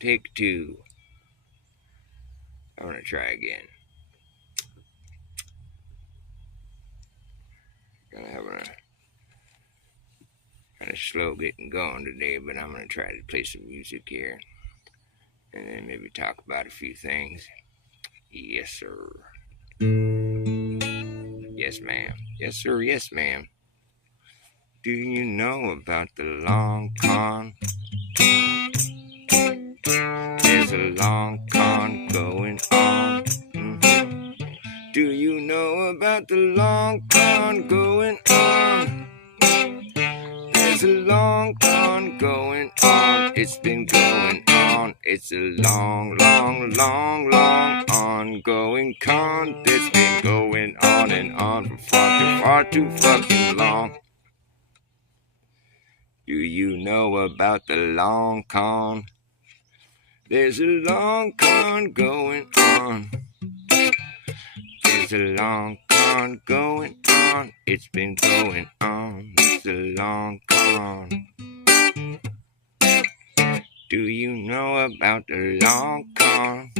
Take two. I'm gonna try again. Gonna have a kind of slow getting going today, but I'm gonna try to play some music here, and then maybe talk about a few things. Yes, sir. Yes, ma'am. Yes, sir. Yes, ma'am. Do you know about the long con? There's a long con going on. Do you know about the long con going on? There's a long con going on. It's been going on. It's a long, long, long, long ongoing con that's been going on and on for far too fucking long. Do you know about the long con? There's a long con going on. There's a long con going on. It's been going on. It's a long con. Do you know about the long con?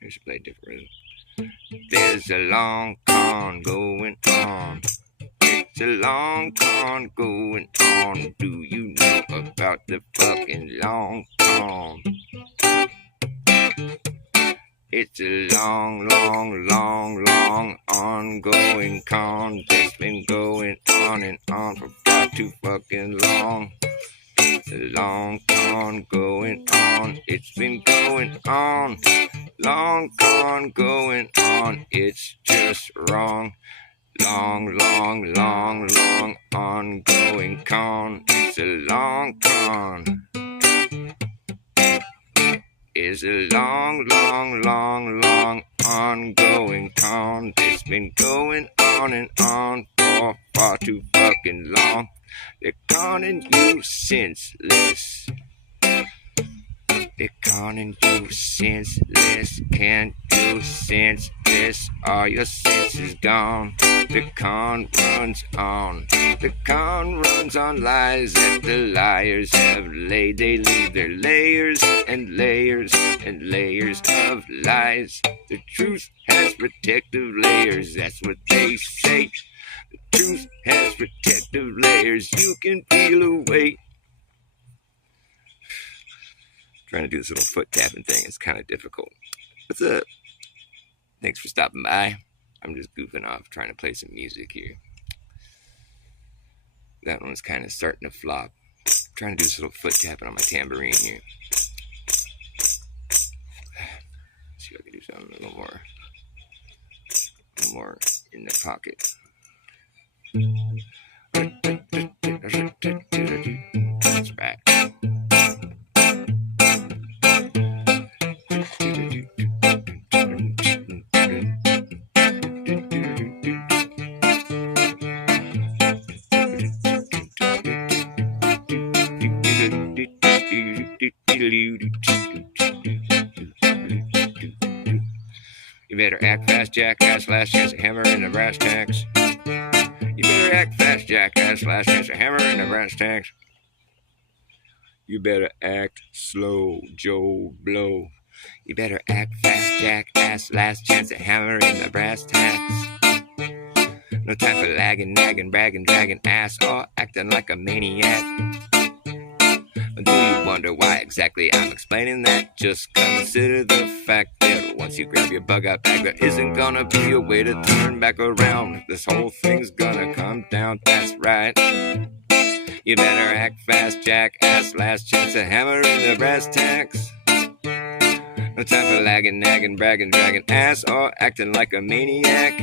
Here's a play different. There's a long con going on. It's a long con going on. Do you know about the fucking long con? It's a long, long, long, long ongoing con that's been going on and on for far too fucking long. It's a long con going on. It's been going on. Long con going on. It's just wrong. Long, long, long, long ongoing con. It's a long con. It's a long, long, long, long ongoing con that's been going on and on for far too fucking long. They're conning you senseless. They're conning you senseless. Can't you sense this? Are your senses gone? The con runs on. The con runs on lies that the liars have laid. They leave their layers and layers and layers of lies. The truth has protective layers. That's what they say. The truth has protective layers. You can peel away. Trying to do this little foot tapping thing is kind of difficult. What's up? Thanks for stopping by. I'm just goofing off trying to play some music here. That one's kind of starting to flop. I'm trying to do this little foot tapping on my tambourine here. Let's see if I can do something a little more in the pocket. That's right. You better act fast, jackass, last chance to hammer in the brass tacks. You better act fast, jackass, last chance to hammer in the brass tacks. You better act slow, Joe Blow. You better act fast, jackass, last chance to hammer in the brass tacks. No time for lagging, nagging, bragging, dragging ass, or acting like a maniac. Do you wonder why exactly I'm explaining that? Just consider the fact that once you grab your bug out bag, there isn't gonna be a way to turn back around. This whole thing's gonna come down, that's right. You better act fast, jackass, last chance to hammer in the brass tacks. No time for lagging, nagging, bragging, dragging ass, or acting like a maniac.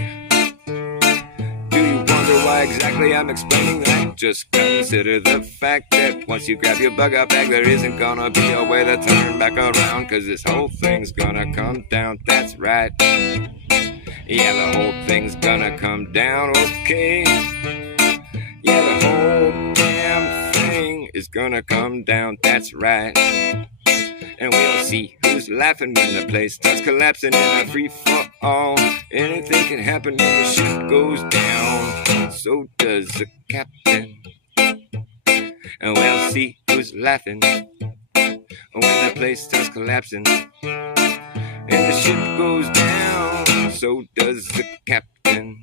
Do you wonder why exactly I'm explaining that? Just consider the fact that once you grab your bug out bag, there isn't gonna be a way to turn back around. Cause this whole thing's gonna come down, that's right. Yeah, the whole thing's gonna come down, okay. Yeah, the whole damn thing is gonna come down, that's right. And we'll see who's laughing when the place starts collapsing in a free fall. Anything can happen when the ship goes down. So does the captain. And we'll see who's laughing when the place starts collapsing and the ship goes down. So does the captain.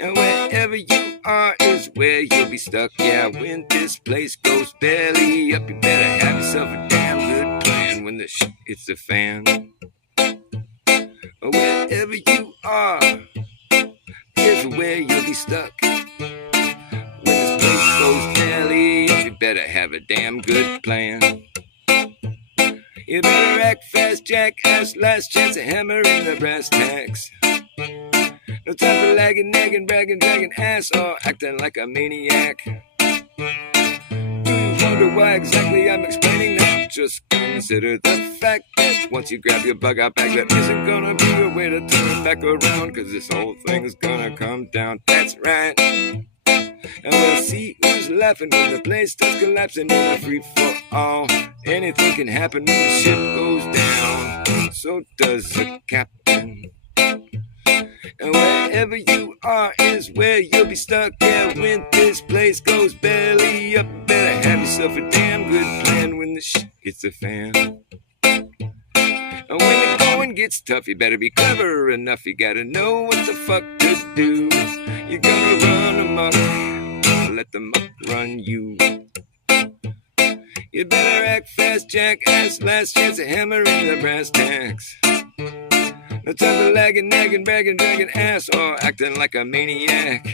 And wherever you are is where you'll be stuck. Yeah, when this place goes belly up, you better have yourself a damn good plan when the shit hits the fan. Wherever you are is where you'll be stuck. When this place goes belly up, you better have a damn good plan. You better act fast, jackass, last chance of hammering the brass tacks. No time for lagging, nagging, bragging, dragging ass, or acting like a maniac. Do you wonder why exactly I'm explaining that? Just consider the fact that once you grab your bug out bag, that isn't gonna be a way to turn back around, cause this whole thing's gonna come down, that's right. And we'll see who's laughing when the place starts collapsing in a free-for-all. Anything can happen when the ship goes down. So does the captain. And wherever you are is where you'll be stuck. Yeah, when this place goes belly up, better have yourself a damn good plan when the shit hits the fan. And when the going gets tough, you better be clever enough. You gotta know what the fuck to do. You're gonna run amok, let the muck run you. You better act fast, jackass, last chance of hammering the brass tacks. No time for lagging, nagging, bragging, dragging ass, or acting like a maniac.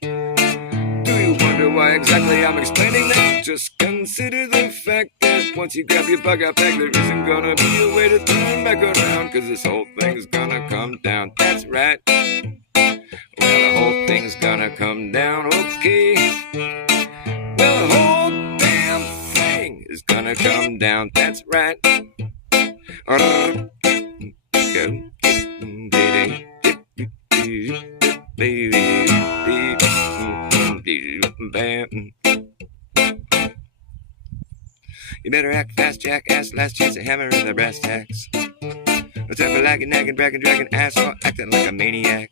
Do you wonder why exactly I'm explaining that? Just consider the fact that once you grab your bug out bag, there isn't gonna be a way to turn back around, cause this whole thing's gonna come down, that's right. Well, the whole thing's gonna come down, okay. Well, the whole damn thing is gonna come down, that's right. You better act fast, jackass, last chance of hammering the brass tacks. No time for lagging, nagging, bragging, dragging ass, or acting like a maniac.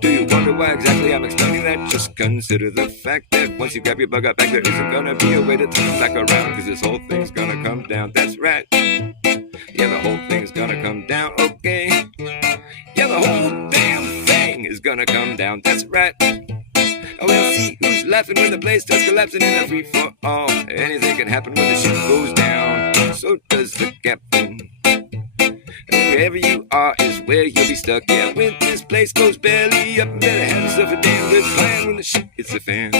Do you wonder why exactly I'm explaining that? Just consider the fact that once you grab your bug out back, there isn't gonna be a way to turn back around, cause this whole thing's gonna come down, that's right. Yeah, the whole thing's gonna come down, okay. Yeah, the whole damn thing is gonna come down, that's right. We'll see who's laughing when the place starts collapsing in a free-for-all. Anything can happen when the ship goes down. So does the captain. Wherever you are is where you'll be stuck. Yeah, when this place goes belly up, better have yourself a damn good plan when the shit hits the fan.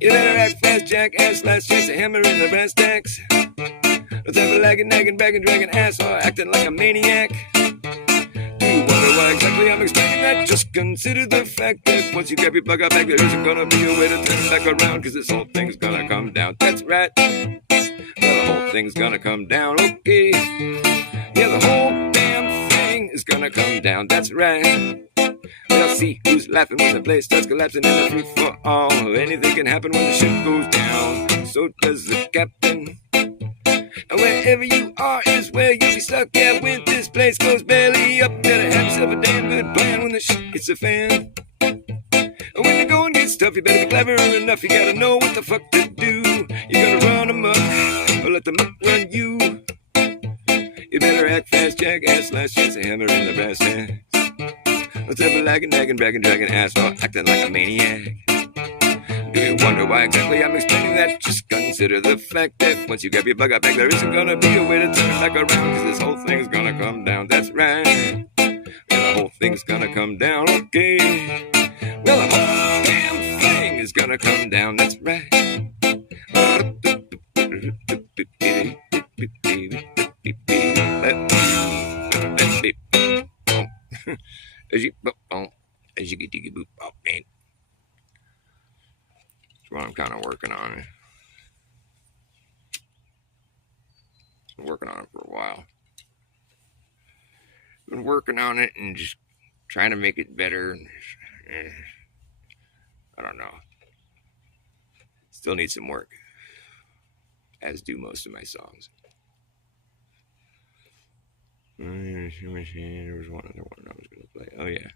You better act fast, jackass, last chance to hammer in the brass tacks. No time for lagging, nagging, bragging, dragging ass, or acting like a maniac. Do you wonder why exactly I'm explaining that? Just consider the fact that once you grab your bug out bag, there isn't gonna be a way to turn back around, cause this whole thing's gonna come down, that's right. Well, the whole thing's gonna come down, okay. Yeah, the whole damn thing is gonna come down, that's right. We'll see who's laughing when the place starts collapsing in a free-for-all. Anything can happen when the ship goes down. So does the captain. And wherever you are is where you'll be stuck. Yeah, when this place goes belly up, better have yourself a damn good plan when the shit hits the fan. And when the going gets tough, you better be clever enough. You gotta know what the fuck to do. You gotta run amok, or let the muck run you. You better act fast, jackass, last chance to hammer in the brass tacks. What's ever lagging, nagging, bragging, dragging ass, or acting like a maniac? Do you wonder why exactly I'm explaining that? Just consider the fact that once you grab your bug out bag, there isn't gonna be a way to turn back around, cause this whole thing's gonna come down, that's right. Well, the whole thing's gonna come down, okay. Well, the whole damn thing is gonna come down, that's right. That's what I'm kind of working on. Been working on it for a while. Been working on it and just trying to make it better. I don't know. Still need some work, as do most of my songs. There was one other one I was going to play. Oh, yeah.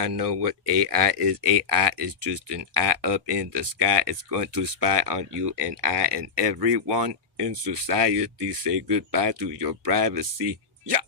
I know what AI is. AI is just an eye up in the sky. It's going to spy on you and I and everyone in society. Say goodbye to your privacy. Yeah.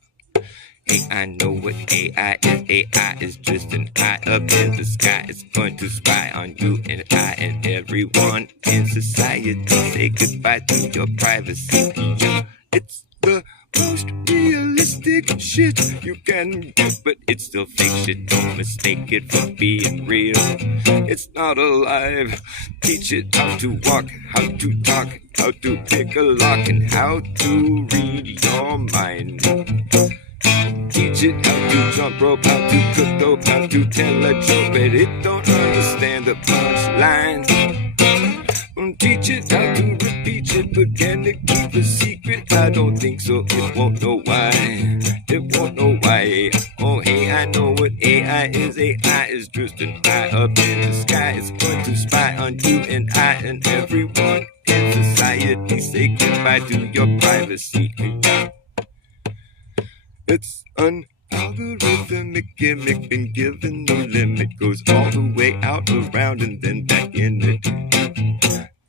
Hey, I know what AI is. AI is just an eye up in the sky. It's going to spy on you and I and everyone in society. Say goodbye to your privacy. Yeah. It's the most realistic shit you can do, but it's still fake shit. Don't mistake it for being real. It's not alive. Teach it how to walk, how to talk, how to pick a lock, and how to read your mind. Teach it how to jump rope, how to cook dope, how to tell a joke, but it don't understand the punchline. Teach it how to repeat it, but can it keep a secret? I don't think so. It won't know why. It won't know why. Oh, hey, I know what AI is. AI is just an eye up in the sky. It's going to spy on you and I and everyone in society. Say goodbye to your privacy. It's an algorithmic gimmick, been given no limit. Goes all the way out, around, and then back in it.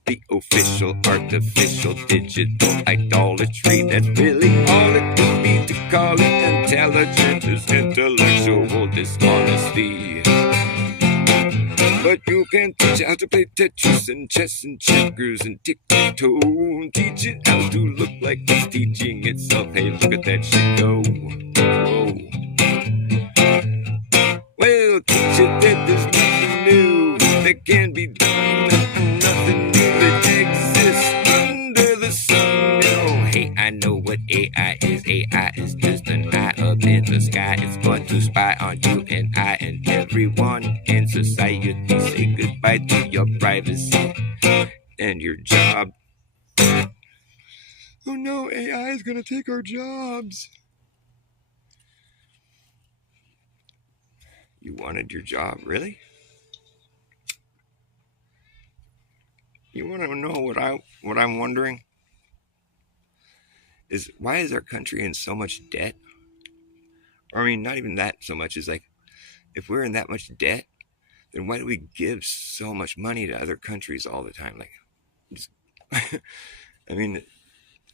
The official, artificial, digital idolatry. That's really all it could be to call it intelligent is intellectual dishonesty. But you can teach it how to play Tetris and chess and checkers and tic-tac-toe. Teach it how to look like it's teaching itself. Hey, look at that shit go. Whoa. Well, teach it that there's nothing new that can be done. Nothing new that exists under the sun. No, hey, I know what AI is. AI is just an eye up in the sky. It's going to spy on you and I and everyone in society. Say goodbye to your privacy and your job. Oh no, AI is going to take our jobs. You wanted your job, really? You want to know what I'm wondering? Is why is our country in so much debt? Or I mean, not even that so much. Is like, if we're in that much debt, then why do we give so much money to other countries all the time? Like, just, I mean,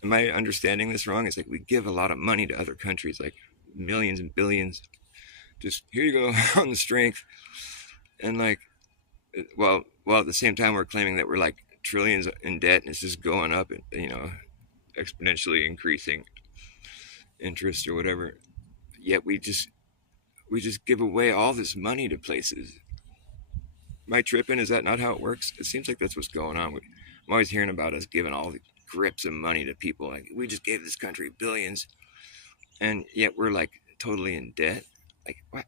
am I understanding this wrong? It's like we give a lot of money to other countries, like millions and billions. Just here you go on the strength, and like, well, at the same time we're claiming that we're like trillions in debt, and it's just going up, and exponentially increasing interest or whatever. Yet we just give away all this money to places. Am I tripping? Is that not how it works? It seems like that's what's going on. I'm always hearing about us giving all the grips of money to people. Like, we just gave this country billions, and yet we're like totally in debt. Like, what?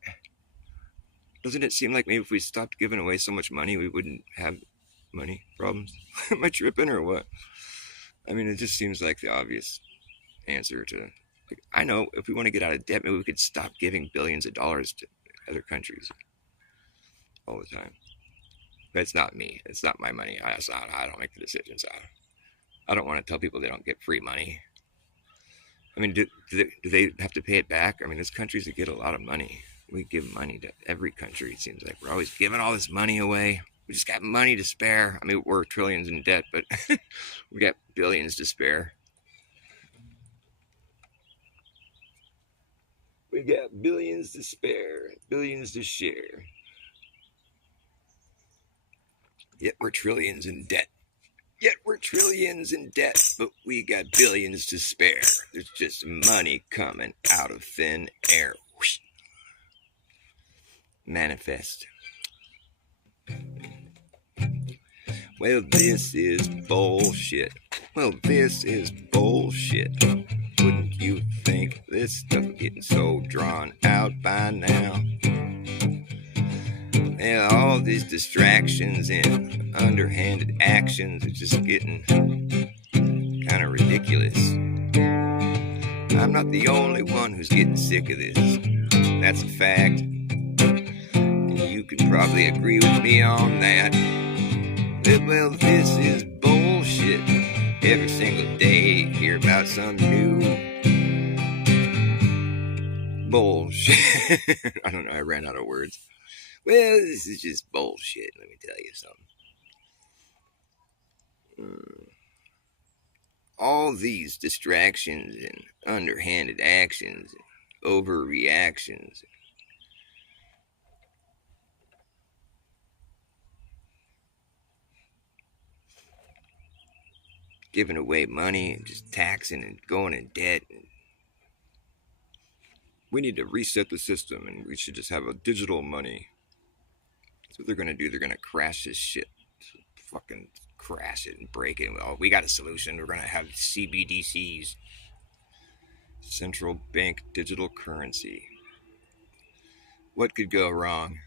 Doesn't it seem like maybe if we stopped giving away so much money, we wouldn't have money problems? Am I tripping or what? I mean, it just seems like the obvious answer to, like, I know if we want to get out of debt, maybe we could stop giving billions of dollars to other countries all the time. But it's not me. It's not my money. I don't make the decisions. I don't want to tell people they don't get free money. I mean, do they have to pay it back? I mean, there's countries that get a lot of money. We give money to every country, it seems like. We're always giving all this money away. We just got money to spare. I mean, we're trillions in debt, but we got billions to spare. We got billions to spare, billions to share. Yet we're trillions in debt. But we got billions to spare. There's just money coming out of thin air. Whoosh. Manifest. Well, this is bullshit. Wouldn't you think this stuff getting so drawn out by now? And all these distractions and underhanded actions are just getting kind of ridiculous. I'm not the only one who's getting sick of this. That's a fact. And you could probably agree with me on that. Well, this is bullshit. Every single day, hear about some new bullshit. I don't know, I ran out of words. Well, this is just bullshit. Let me tell you something. All these distractions and underhanded actions, and overreactions, giving away money and just taxing and going in debt. We need to reset the system and we should just have a digital money. That's what they're going to do. They're going to crash this shit. Fucking crash it and break it. Oh, we got a solution. We're going to have CBDCs, central bank digital currency. What could go wrong?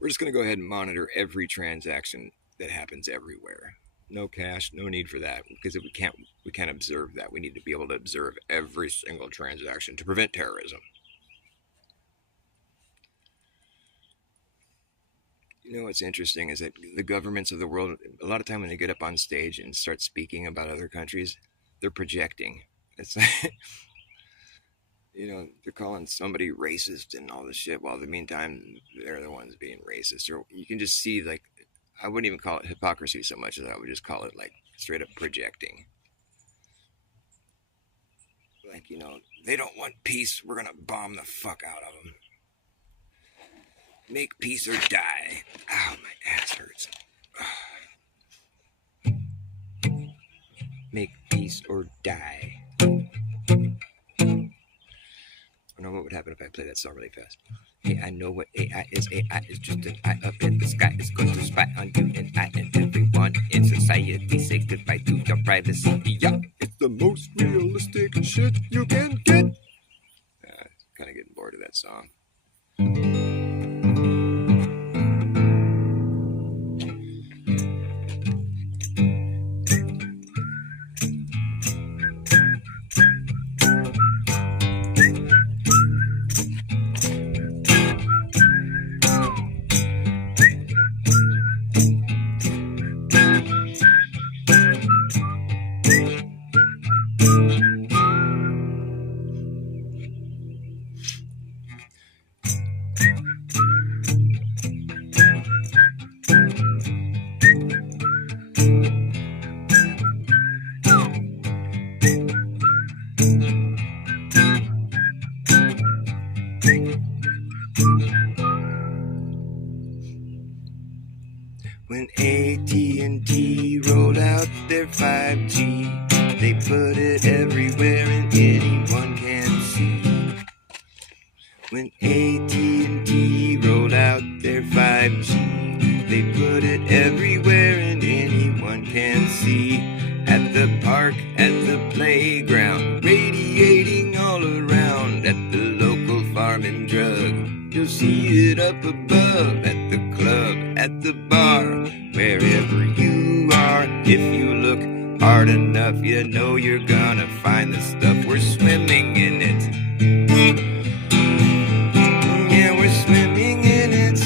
We're just going to go ahead and monitor every transaction that happens everywhere. No cash, no need for that, because if we can't observe that. We need to be able to observe every single transaction to prevent terrorism. You know what's interesting is that the governments of the world, a lot of time when they get up on stage and start speaking about other countries, they're projecting. It's like, they're calling somebody racist and all this shit, while in the meantime, they're the ones being racist. Or you can just see, like, I wouldn't even call it hypocrisy so much as I would just call it, like, straight up projecting. Like, they don't want peace. We're going to bomb the fuck out of them. Make peace or die. Ow, my ass hurts. Make peace or die. I don't know what would happen if I play that song really fast. Hey, I know what AI is. AI is just an eye up in the sky. It's going to spy on you and I and everyone in society. Say goodbye to your privacy. Yeah, it's the most realistic shit you can get. Kind of getting bored of that song. When AT&T rolled out their 5G, they put it everywhere and anyone can see. When AT&T rolled out their 5G, they put it everywhere and anyone can see. At the park, at the playground, radiating all around. At the local farm and drug, you'll see it up above. At the club, at the bar, wherever you are. If you look hard enough, you know you're gonna find the stuff. We're swimming in it. Yeah, we're swimming in it.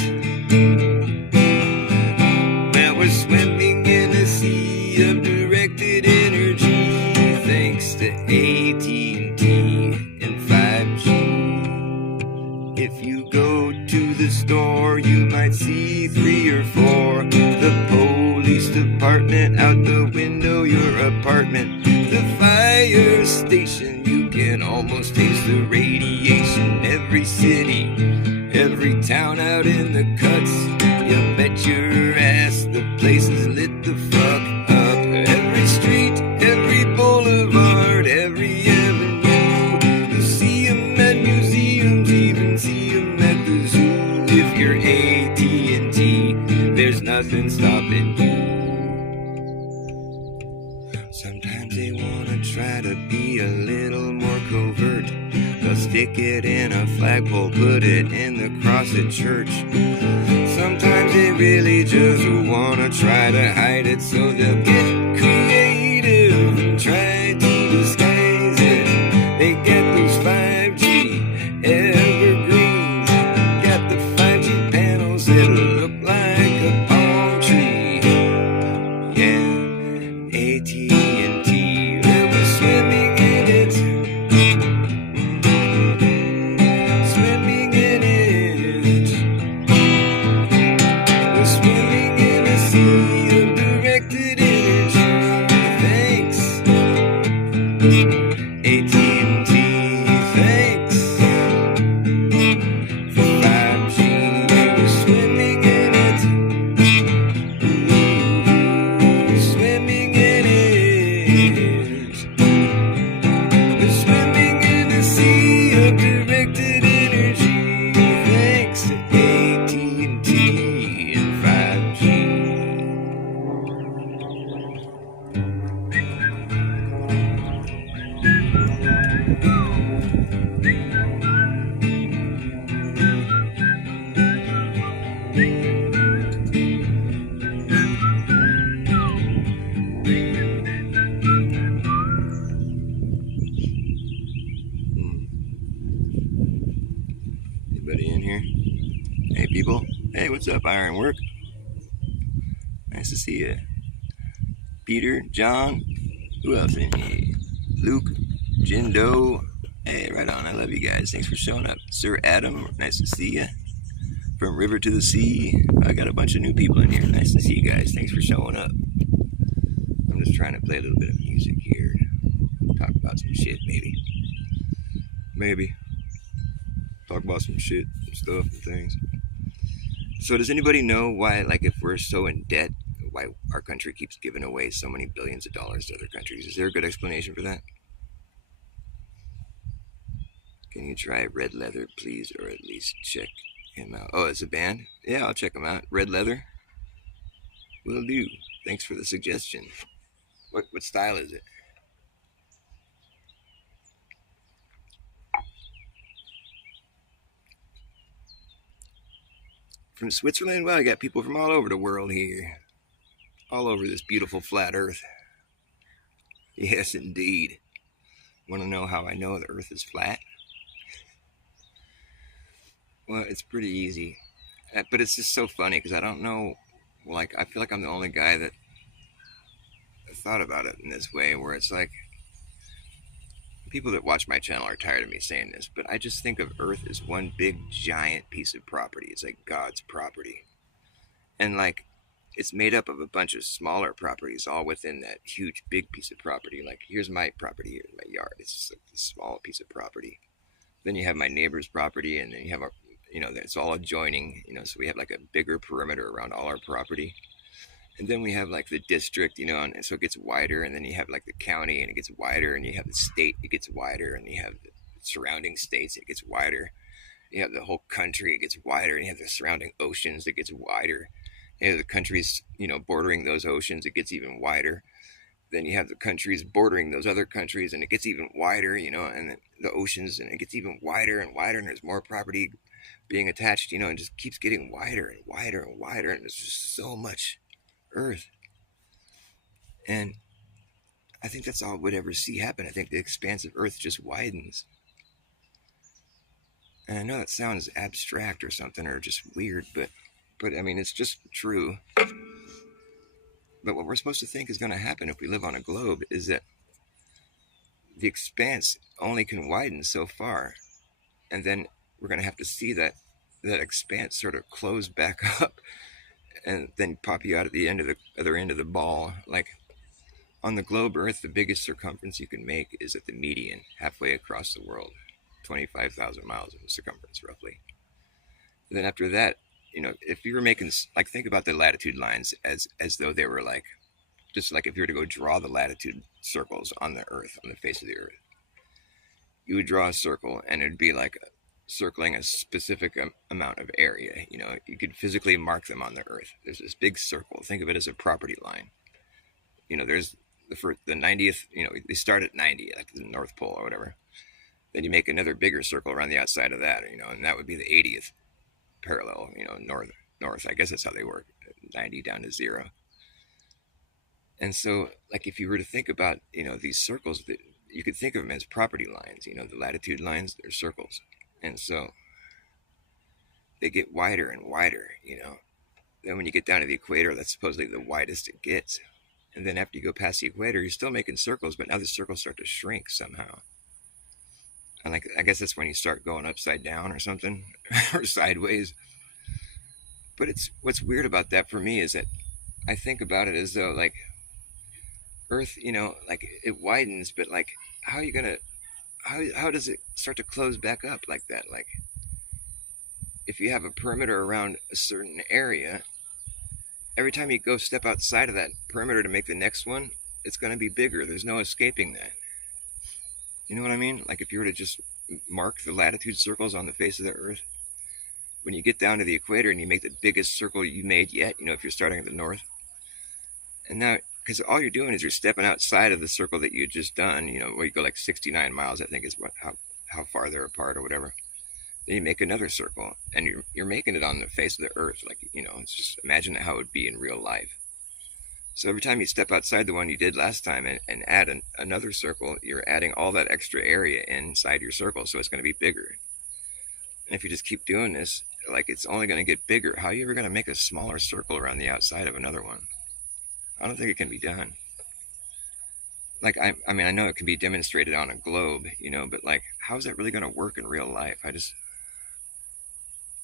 Well, we're swimming in a sea of directed energy, thanks to AT&T and 5G. If you go to the store, you might see 3 or 4. The police department, out the window, your apartment. The fire station, you can almost taste the radiation. Every city, every town out in the cuts, you bet your ass the place is lit the fuck up. Every street, every boulevard, every avenue, you see them at museums, even see them at the zoo. If you're AT&T, there's nothing stopping you. Sometimes they wanna try to be a little more covert. They'll stick it in a flagpole, put it in the cross at church. Sometimes they really just wanna try to hide it, so they'll get creative and try to disguise it. They get those 5G evergreens, got the 5G panels that look like a palm tree. Yeah, AT&T, well, we're swimming in it. Swimming in it. AT&T. Thanks for 5G. We're swimming in it. Ooh, swimming in it. We're swimming in the sea of directed energy. Thanks to AT&T and 5G. Anybody in here? Hey, people. Hey, what's up, Ironwork? Nice to see you. Peter, John, who else in here? Luke, Jindo. Hey, right on. I love you guys. Thanks for showing up. Sir Adam, nice to see you. From River to the Sea. I got a bunch of new people in here. Nice to see you guys. Thanks for showing up. I'm just trying to play a little bit of music here. Talk about some shit, maybe. Maybe. Talk about some shit and stuff and things. So does anybody know why, like, if we're so in debt, why our country keeps giving away so many billions of dollars to other countries? Is there a good explanation for that? Can you try Red Leather, please, or at least check him out? Oh, it's a band? Yeah, I'll check him out. Red Leather? Will do. Thanks for the suggestion. What style is it? From Switzerland? Well, I got people from all over the world here. All over this beautiful flat earth. Yes, indeed. Want to know how I know the earth is flat? Well, it's pretty easy. But it's just so funny because I don't know, like, I feel like I'm the only guy that thought about it in this way, where it's like, people that watch my channel are tired of me saying this, but I just think of Earth as one big giant piece of property. It's like God's property. And like, it's made up of a bunch of smaller properties all within that huge big piece of property. Like, here's my property, here's my yard. It's just like a small piece of property. Then you have my neighbor's property, and then you have it's all adjoining, so we have like a bigger perimeter around all our property. And then we have like the district, and so it gets wider, and then you have like the county, and it gets wider, and you have the state, it gets wider, and you have the surrounding states, it gets wider. You have the whole country, it gets wider, and you have the surrounding oceans, it gets wider. You have the countries, bordering those oceans, it gets even wider. Then you have the countries bordering those other countries, and it gets even wider, and the oceans, and it gets even wider and wider, and there's more property being attached, and just keeps getting wider and wider and wider, and there's just so much Earth. And I think that's all we'd ever see happen. I think the expanse of Earth just widens. And I know that sounds abstract or something, or just weird, but I mean, it's just true. But what we're supposed to think is going to happen if we live on a globe is that the expanse only can widen so far, and then we're going to have to see that expanse sort of close back up, and then pop you out at the other end of the ball. Like, on the globe Earth, the biggest circumference you can make is at the median, halfway across the world, 25,000 miles in circumference, roughly. And then after that, if you were making, like, think about the latitude lines as though they were like, just like if you were to go draw the latitude circles on the Earth, on the face of the Earth, you would draw a circle, and it'd be like circling a specific amount of area. You could physically mark them on the Earth. There's this big circle. Think of it as a property line. There's the 90th, they start at 90, like the North Pole or whatever. Then you make another bigger circle around the outside of that, and that would be the 80th parallel, north. I guess that's how they work, 90 down to 0. And so, like, if you were to think about, these circles, you could think of them as property lines. The latitude lines, they're circles. And so they get wider and wider, Then when you get down to the equator, that's supposedly the widest it gets. And then after you go past the equator, you're still making circles, but now the circles start to shrink somehow. And like, I guess that's when you start going upside down or something, or sideways. But what's weird about that for me is that I think about it as though, like, Earth, like, it widens, but like, how are you gonna how does it start to close back up like that? Like, if you have a perimeter around a certain area, every time you go step outside of that perimeter to make the next one, it's going to be bigger. There's no escaping that. You know what I mean? Like, if you were to just mark the latitude circles on the face of the Earth, when you get down to the equator and you make the biggest circle you made yet, if you're starting at the north, and now, because all you're doing is you're stepping outside of the circle that you had just done, where you go like 69 miles, I think is how far they're apart or whatever. Then you make another circle, and you're making it on the face of the Earth. Like, it's just imagine how it would be in real life. So every time you step outside the one you did last time and add another circle, you're adding all that extra area inside your circle, so it's going to be bigger. And if you just keep doing this, like, it's only going to get bigger. How are you ever going to make a smaller circle around the outside of another one? I don't think it can be done. Like, I mean, I know it can be demonstrated on a globe, but like, how is that really going to work in real life? I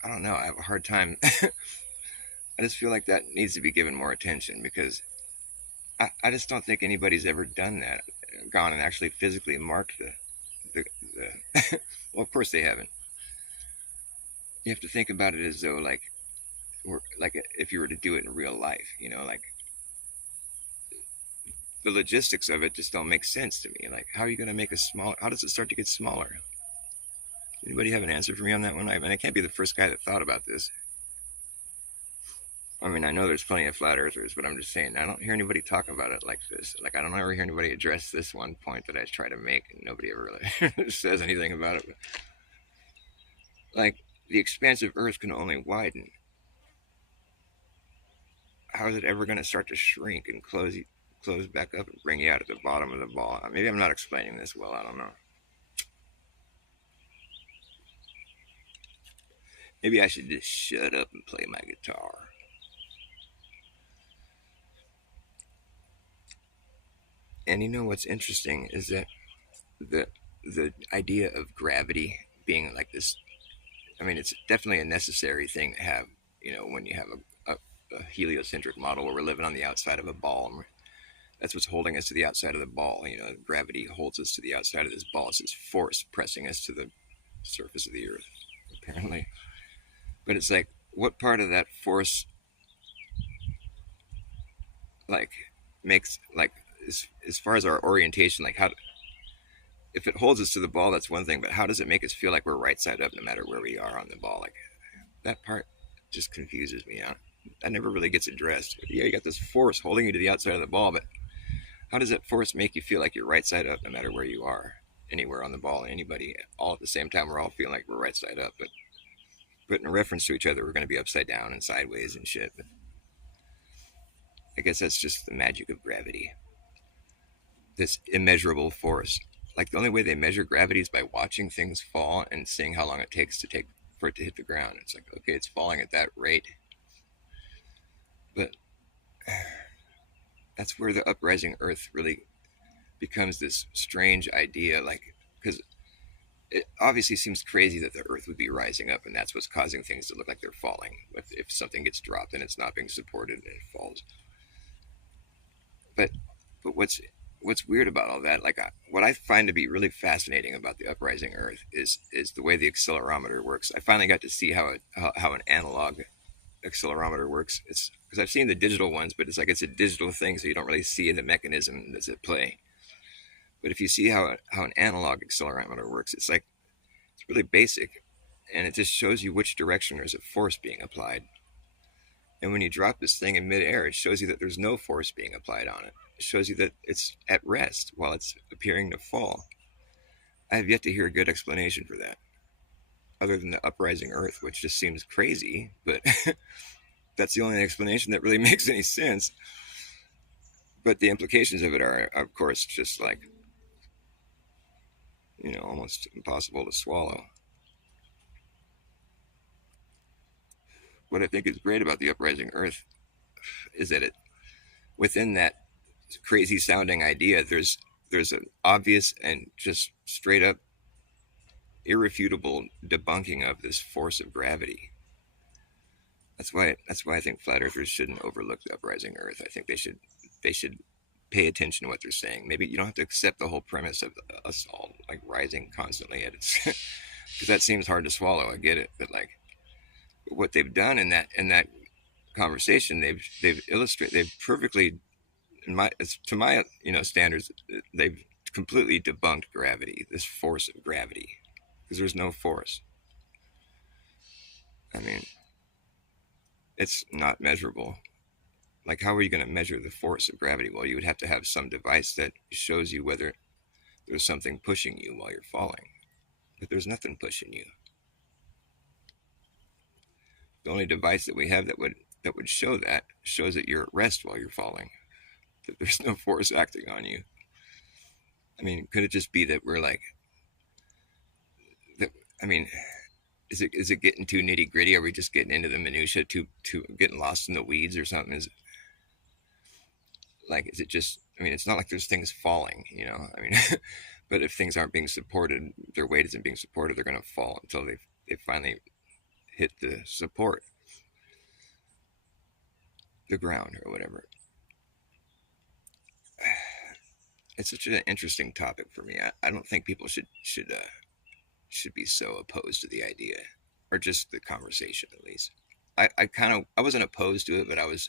don't know. I have a hard time. I just feel like that needs to be given more attention, because I just don't think anybody's ever done that, gone and actually physically marked the well, of course they haven't. You have to think about it as though, like, if you were to do it in real life, like, the logistics of it just don't make sense to me. Like, how are you going to make how does it start to get smaller? Anybody have an answer for me on that one? I mean, I can't be the first guy that thought about this. I mean, I know there's plenty of flat earthers, but I'm just saying, I don't hear anybody talk about it like this. Like, I don't ever hear anybody address this one point that I try to make, and nobody ever really says anything about it. Like, the expanse of Earth can only widen. How is it ever going to start to shrink and close back up and bring you out at the bottom of the ball? Maybe I'm not explaining this well. I don't know. Maybe I should just shut up and play my guitar. And what's interesting is that the idea of gravity being like this, I mean, it's definitely a necessary thing to have, when you have a heliocentric model where we're living on the outside of a ball, and that's what's holding us to the outside of the ball. Gravity holds us to the outside of this ball. It's this force pressing us to the surface of the Earth, apparently. But it's like, what part of that force, like, makes, like, as far as our orientation, like, if it holds us to the ball, that's one thing, but how does it make us feel like we're right side up no matter where we are on the ball? Like, that part just confuses me. That never really gets addressed. Yeah, you got this force holding you to the outside of the ball, but how does that force make you feel like you're right side up no matter where you are, anywhere on the ball, anybody, all at the same time? We're all feeling like we're right side up, but in reference to each other, we're going to be upside down and sideways and shit. But I guess that's just the magic of gravity, this immeasurable force. Like, the only way they measure gravity is by watching things fall and seeing how long it takes for it to hit the ground. It's like, okay, it's falling at that rate, but that's where the uprising Earth really becomes this strange idea. Like, because it obviously seems crazy that the Earth would be rising up, and that's what's causing things to look like they're falling. If something gets dropped and it's not being supported and it falls. But what's weird about all that, like, what I find to be really fascinating about the uprising Earth is the way the accelerometer works. I finally got to see how an analog accelerometer works. It's because I've seen the digital ones, but it's like, it's a digital thing, so you don't really see the mechanism that's at play. But if you see how an analog accelerometer works, it's like, it's really basic, and it just shows you which direction there's a force being applied. And when you drop this thing in midair, it shows you that there's no force being applied on it. It shows you that it's at rest while it's appearing to fall. I have yet to hear a good explanation for that, other than the uprising Earth, which just seems crazy, but that's the only explanation that really makes any sense. But the implications of it are, of course, just like, almost impossible to swallow. What I think is great about the uprising Earth is that within that crazy sounding idea, there's an obvious and just straight up irrefutable debunking of this force of gravity. That's why I think flat earthers shouldn't overlook the uprising Earth. I think they should pay attention to what they're saying. Maybe you don't have to accept the whole premise of us all like rising constantly at its because that seems hard to swallow. I get it, but like what they've done in that conversation, they've illustrated, they've perfectly, in my to my standards, they've completely debunked gravity, this force of gravity, because there's no force. I mean, it's not measurable. Like, how are you going to measure the force of gravity? Well, you would have to have some device that shows you whether there's something pushing you while you're falling. But there's nothing pushing you. The only device that we have that would show that shows that you're at rest while you're falling. That there's no force acting on you. I mean, could it just be that we're like that? I mean, is it getting too nitty gritty? Are we just getting into the minutia, too getting lost in the weeds or something? Is it just? I mean, it's not like there's things falling, I mean, but if things aren't being supported, their weight isn't being supported, they're going to fall until they finally hit the support, the ground or whatever. It's such an interesting topic for me. I don't think people should be so opposed to the idea, or just the conversation at least. I wasn't opposed to it, but I was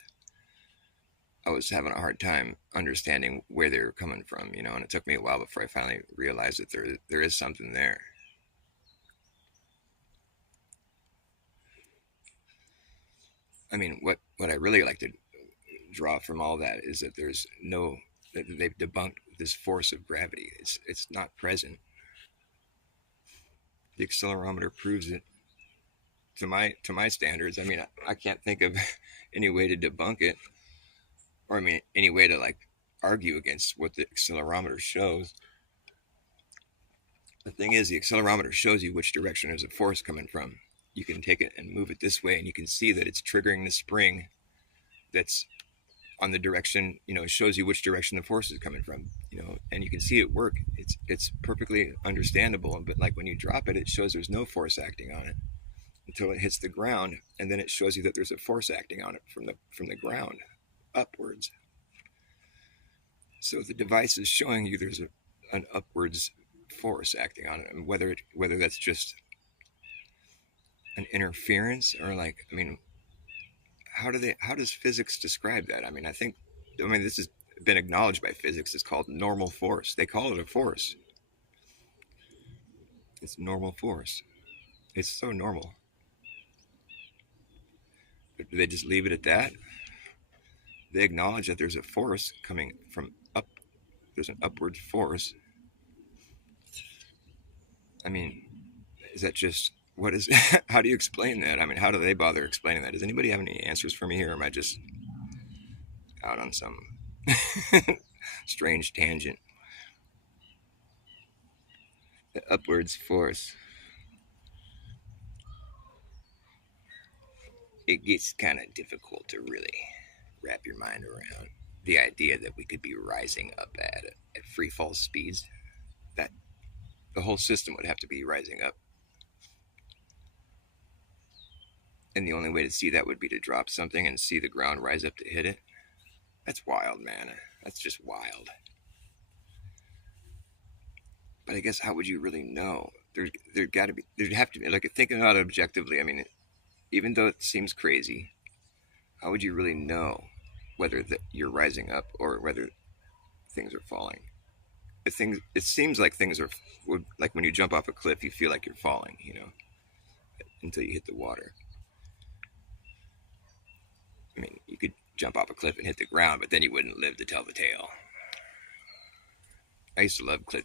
having a hard time understanding where they were coming from, and it took me a while before I finally realized that there is something there. I mean, what I really like to draw from all that is that that they've debunked this force of gravity. It's not present. The accelerometer proves it to my standards. I mean, I can't think of any way to debunk it, or I mean, any way to like argue against what the accelerometer shows. The thing is, the accelerometer shows you which direction there's a force coming from. You can take it and move it this way, and you can see that it's triggering the spring that's on the direction. It shows you which direction the force is coming from. And you can see it work. It's perfectly understandable. But like when you drop it, it shows there's no force acting on it until it hits the ground, and then it shows you that there's a force acting on it from the ground upwards. So the device is showing you there's an upwards force acting on it, and whether that's just an interference or like, I mean, how does physics describe that? I mean, this has been acknowledged by physics. It's called normal force. They call it a force. It's normal force. It's so normal. But do they just leave it at that? They acknowledge that there's a force coming from up. There's an upward force. I mean, is that just what is? How do you explain that? I mean, how do they bother explaining that? Does anybody have any answers for me here, or am I just out on some strange tangent? The upwards force. It gets kind of difficult to really wrap your mind around the idea that we could be rising up at free fall speeds. That the whole system would have to be rising up. And the only way to see that would be to drop something and see the ground rise up to hit it. That's wild, man. That's just wild. But I guess how would you really know? There'd have to be, like, thinking about it objectively. I mean, even though it seems crazy, how would you really know whether you're rising up or whether things are falling? It seems like things are, like when you jump off a cliff, you feel like you're falling, until you hit the water. I mean, you could jump off a cliff and hit the ground, but then you wouldn't live to tell the tale. I used to love cliff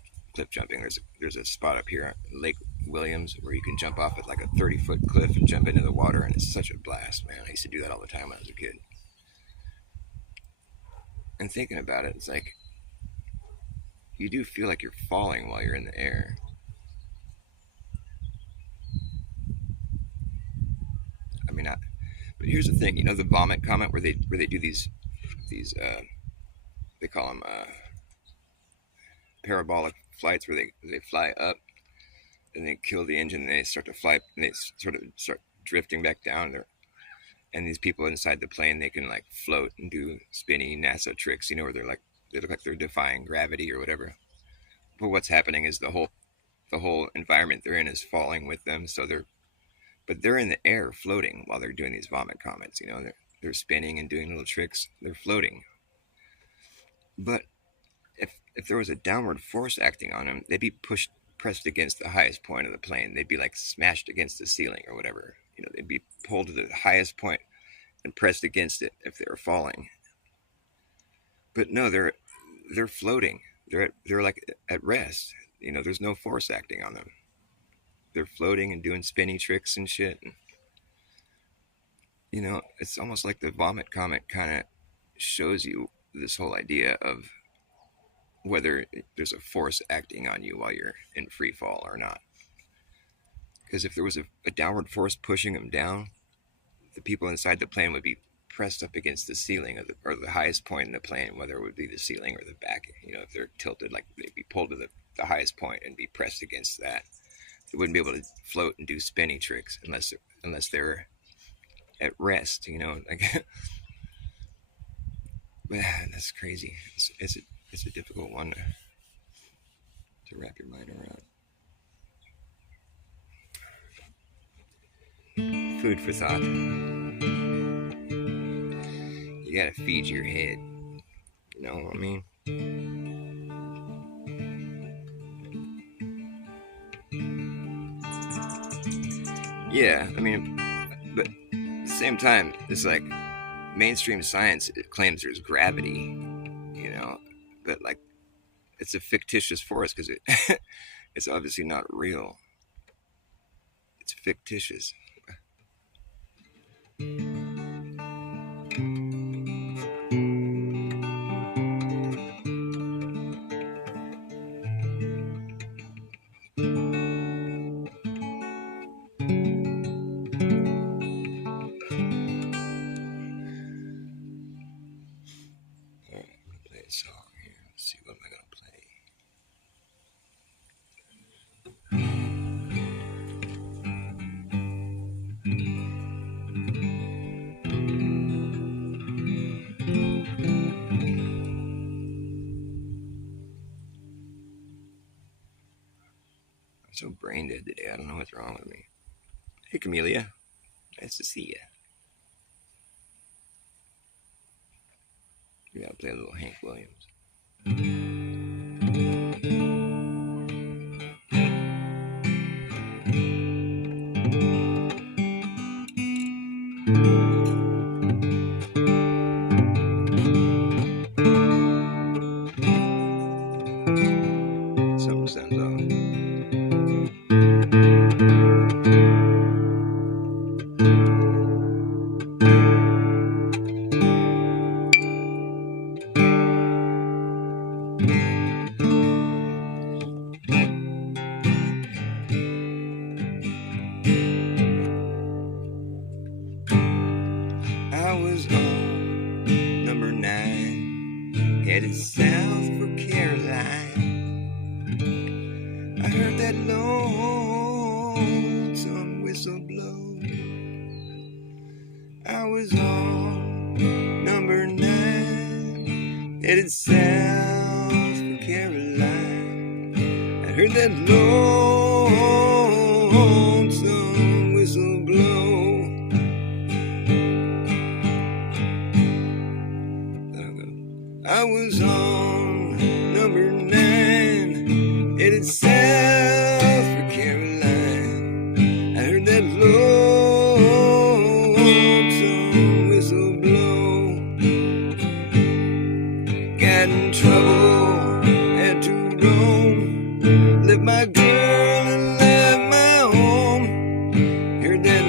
jumping. There's a spot up here, Lake Williams, where you can jump off at like a 30-foot cliff and jump into the water, and it's such a blast, man. I used to do that all the time when I was a kid. And thinking about it, it's like you do feel like you're falling while you're in the air. I mean, but here's the thing, the vomit comet where they do these they call them parabolic flights, where they fly up and they kill the engine and they start to fly and they sort of start drifting back down there. And these people inside the plane, they can like float and do spinny NASA tricks, where They look like they're defying gravity or whatever. But what's happening is the whole environment they're in is falling with them. But they're in the air floating while they're doing these vomit comets. They're spinning and doing little tricks. They're floating. But if there was a downward force acting on them, they'd be pressed against the highest point of the plane. They'd be like smashed against the ceiling or whatever. They'd be pulled to the highest point and pressed against it if they were falling. But no, they're floating. They're like at rest. There's no force acting on them. They're floating and doing spinny tricks and shit. And, it's almost like the vomit comet kind of shows you this whole idea of whether there's a force acting on you while you're in free fall or not. Because if there was a downward force pushing them down, the people inside the plane would be pressed up against the ceiling or the highest point in the plane, whether it would be the ceiling or the back. If they're tilted, like they'd be pulled to the highest point and be pressed against that. They wouldn't be able to float and do spinny tricks unless they're at rest. But that's crazy. It's a difficult one to wrap your mind around. Food for thought. You gotta feed your head. You know what I mean? Yeah, but at the same time, it's like mainstream science claims there's gravity, but like it's a fictitious force because it's obviously not real. It's fictitious. Song here. Let's see, what am I gonna play? I'm so brain dead today. I don't know what's wrong with me. Hey, Camellia. Nice to see you. We gotta play a little Hank Williams. Something sounds off. I was on number 9, headed south for Caroline. I heard that lonesome whistle blow. I was on number 9, headed south for Caroline. I heard that lonesome whistle blow. I was on number 9, headed south for Caroline. I heard that lonesome whistle blow. Got in trouble, had to roam, left my girl and left my home. Heard that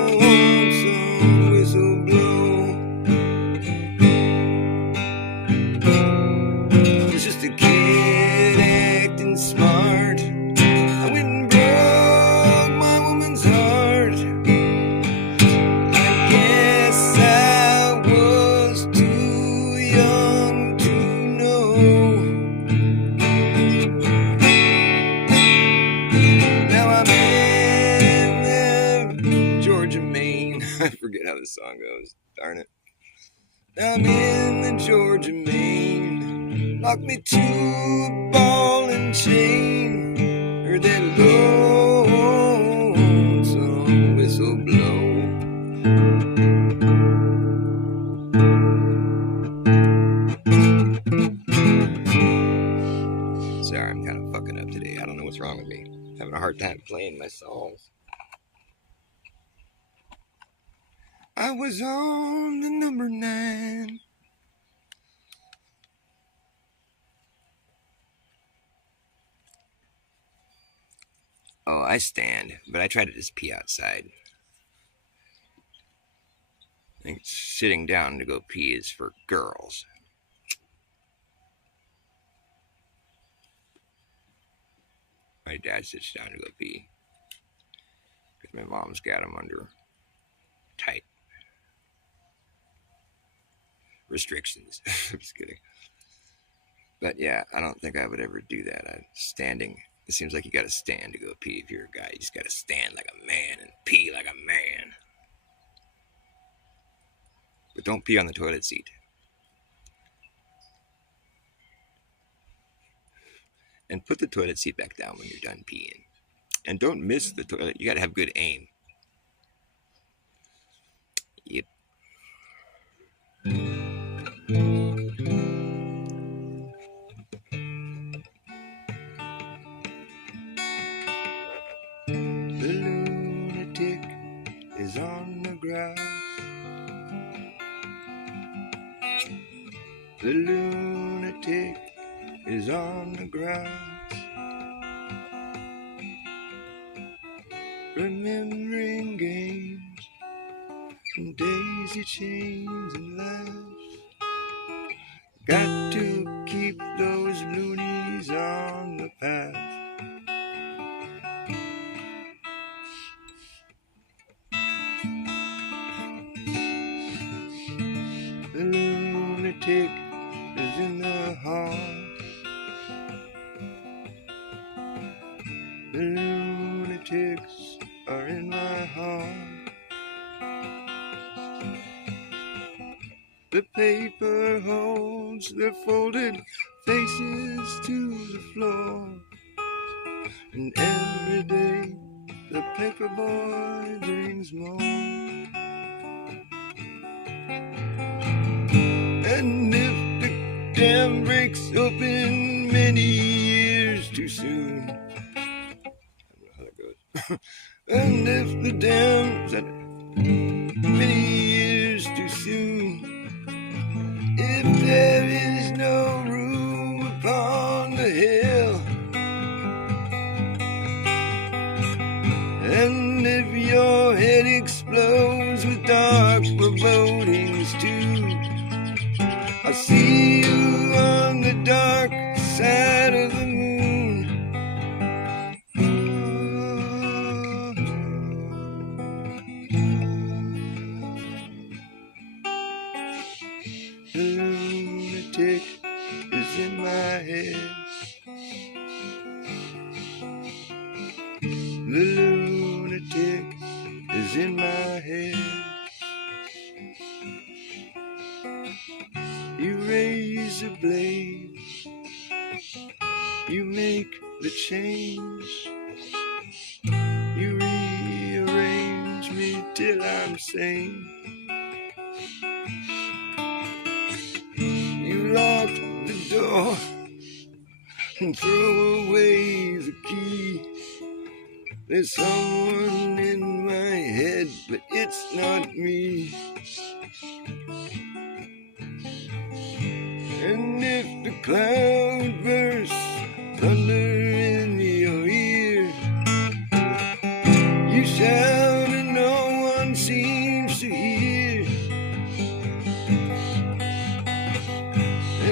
lonesome whistle blow. Just a kid acting smart. I went and broke my woman's heart. I guess I was too young to know. Now I'm in Georgia, Maine. I forget how this song goes. Darn it. I'm in the Georgia main. Lock me to a ball and chain. Heard that lonesome whistle blow. Sorry, I'm kind of fucking up today. I don't know what's wrong with me. I'm having a hard time playing my songs. I was on the number 9. Oh, I stand, but I try to just pee outside. I think sitting down to go pee is for girls. My dad sits down to go pee because my mom's got him under tight restrictions. I'm just kidding. But yeah, I don't think I would ever do that. I'm standing. It seems like you gotta stand to go pee. If you're a guy, you just gotta stand like a man and pee like a man. But don't pee on the toilet seat. And put the toilet seat back down when you're done peeing. And don't miss the toilet. You gotta have good aim. Yep. The lunatic is on the grass. The lunatic is on the grass. Remembering games and daisy chains and laughs. Got to keep those loonies on the path. The lunatic is in the hall. The lunatics are in my hall. The paper holds their folded faces to the floor. And every day the paper boy brings more. And if the dam breaks open many years too soon, I don't know how that goes. And if the dam's at many years too soon, if there is no room upon the hill, and if your head explodes with dark forebodings too, I'll see you on the dark side of the moon. The lunatic is in my head. The lunatic is in my head. You raise a blade, you make the change, you rearrange me till I'm sane. You lock the door and throw away the key. There's someone in my head, but it's not me. And if the cloud bursts thunder in your ear, you shout and no one seems to hear.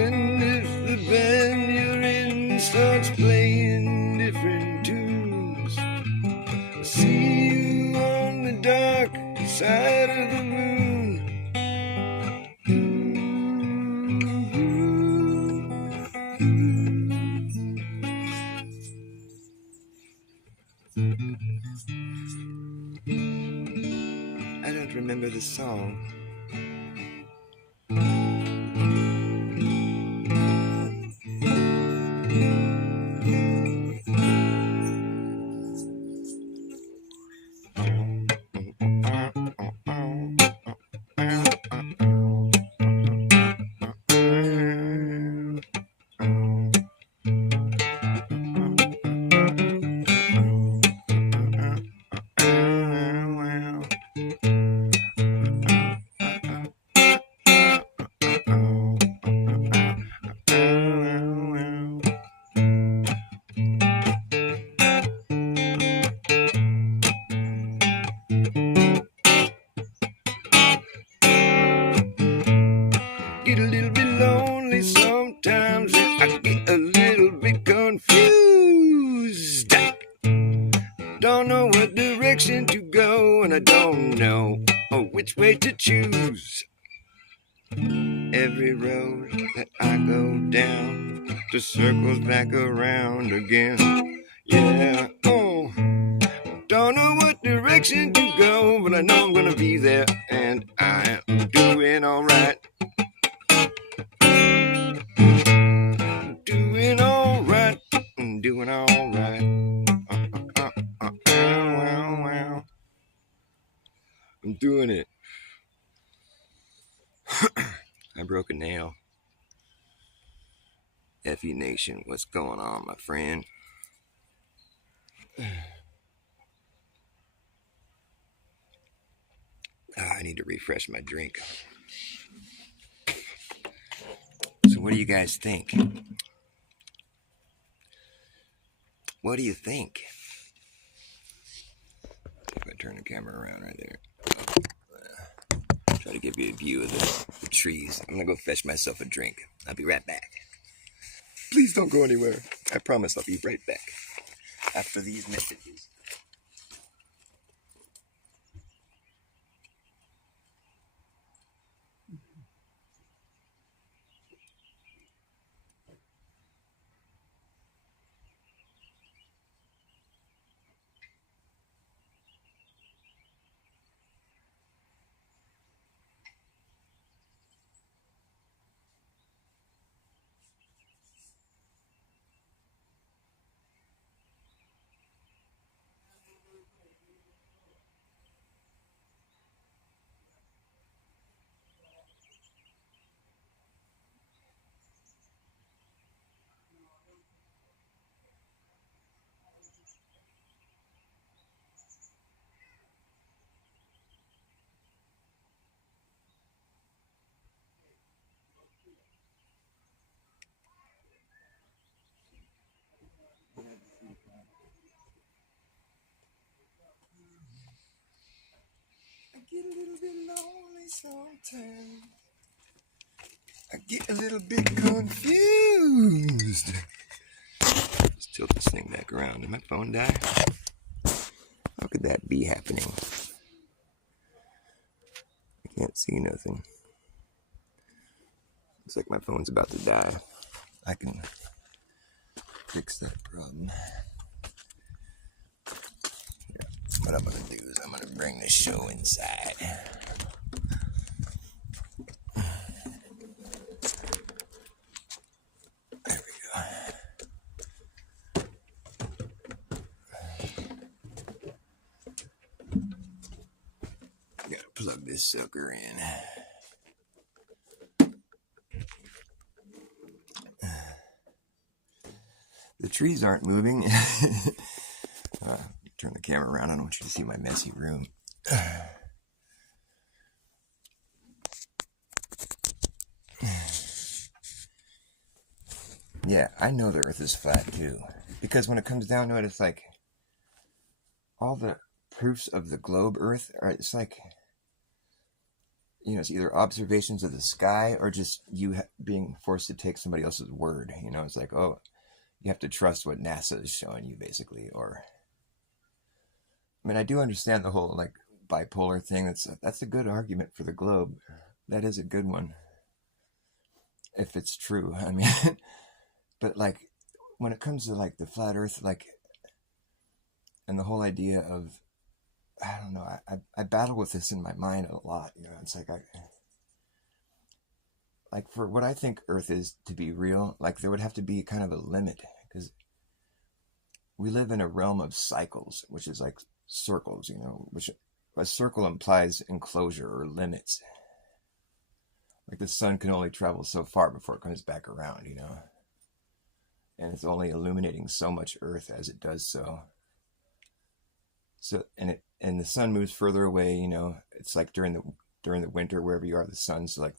And if the band you're in starts playing different tunes, I'll see you on the dark side of the moon. I don't remember the song. Don't know what direction to go, and I don't know which way to choose. Every road that I go down just circles back around again. Yeah, don't know what direction to go, but I know I'm gonna be there, and I am doing alright. Doing alright, doing alright. I'm doing it. I broke a nail. FE Nation, what's going on, my friend? I need to refresh my drink. So what do you guys think? What do you think? If I turn the camera around right there. Try to give you a view of the trees. I'm gonna go fetch myself a drink. I'll be right back. Please don't go anywhere. I promise I'll be right back after these messages. I get a little bit lonely sometimes. I get a little bit confused. Let's tilt this thing back around. Did my phone die? How could that be happening? I can't see nothing. Looks like my phone's about to die. I can fix that problem. Yeah. What I'm gonna do is I'm gonna bring the show inside. There we go. Gotta plug this sucker in. The trees aren't moving. Turn the camera around. I don't want you to see my messy room. Yeah, I know the earth is flat too. Because when it comes down to it, it's like all the proofs of the globe earth are, it's like, you know, it's either observations of the sky or just you being forced to take somebody else's word. You know, it's like, oh, you have to trust what NASA is showing you, basically. Or, I mean, I do understand the whole like bipolar thing. That's a good argument for the globe. That is a good one, if it's true. I mean, but like when it comes to like the flat Earth, like, and the whole idea of, I don't know, I battle with this in my mind a lot. You know, it's like like for what I think Earth is to be real, like there would have to be kind of a limit, because we live in a realm of cycles, which is like circles, you know, which a circle implies enclosure or limits. Like the sun can only travel so far before it comes back around, you know, and it's only illuminating so much Earth as it does so. So, and the sun moves further away, you know, it's like during the winter, wherever you are, the sun's like,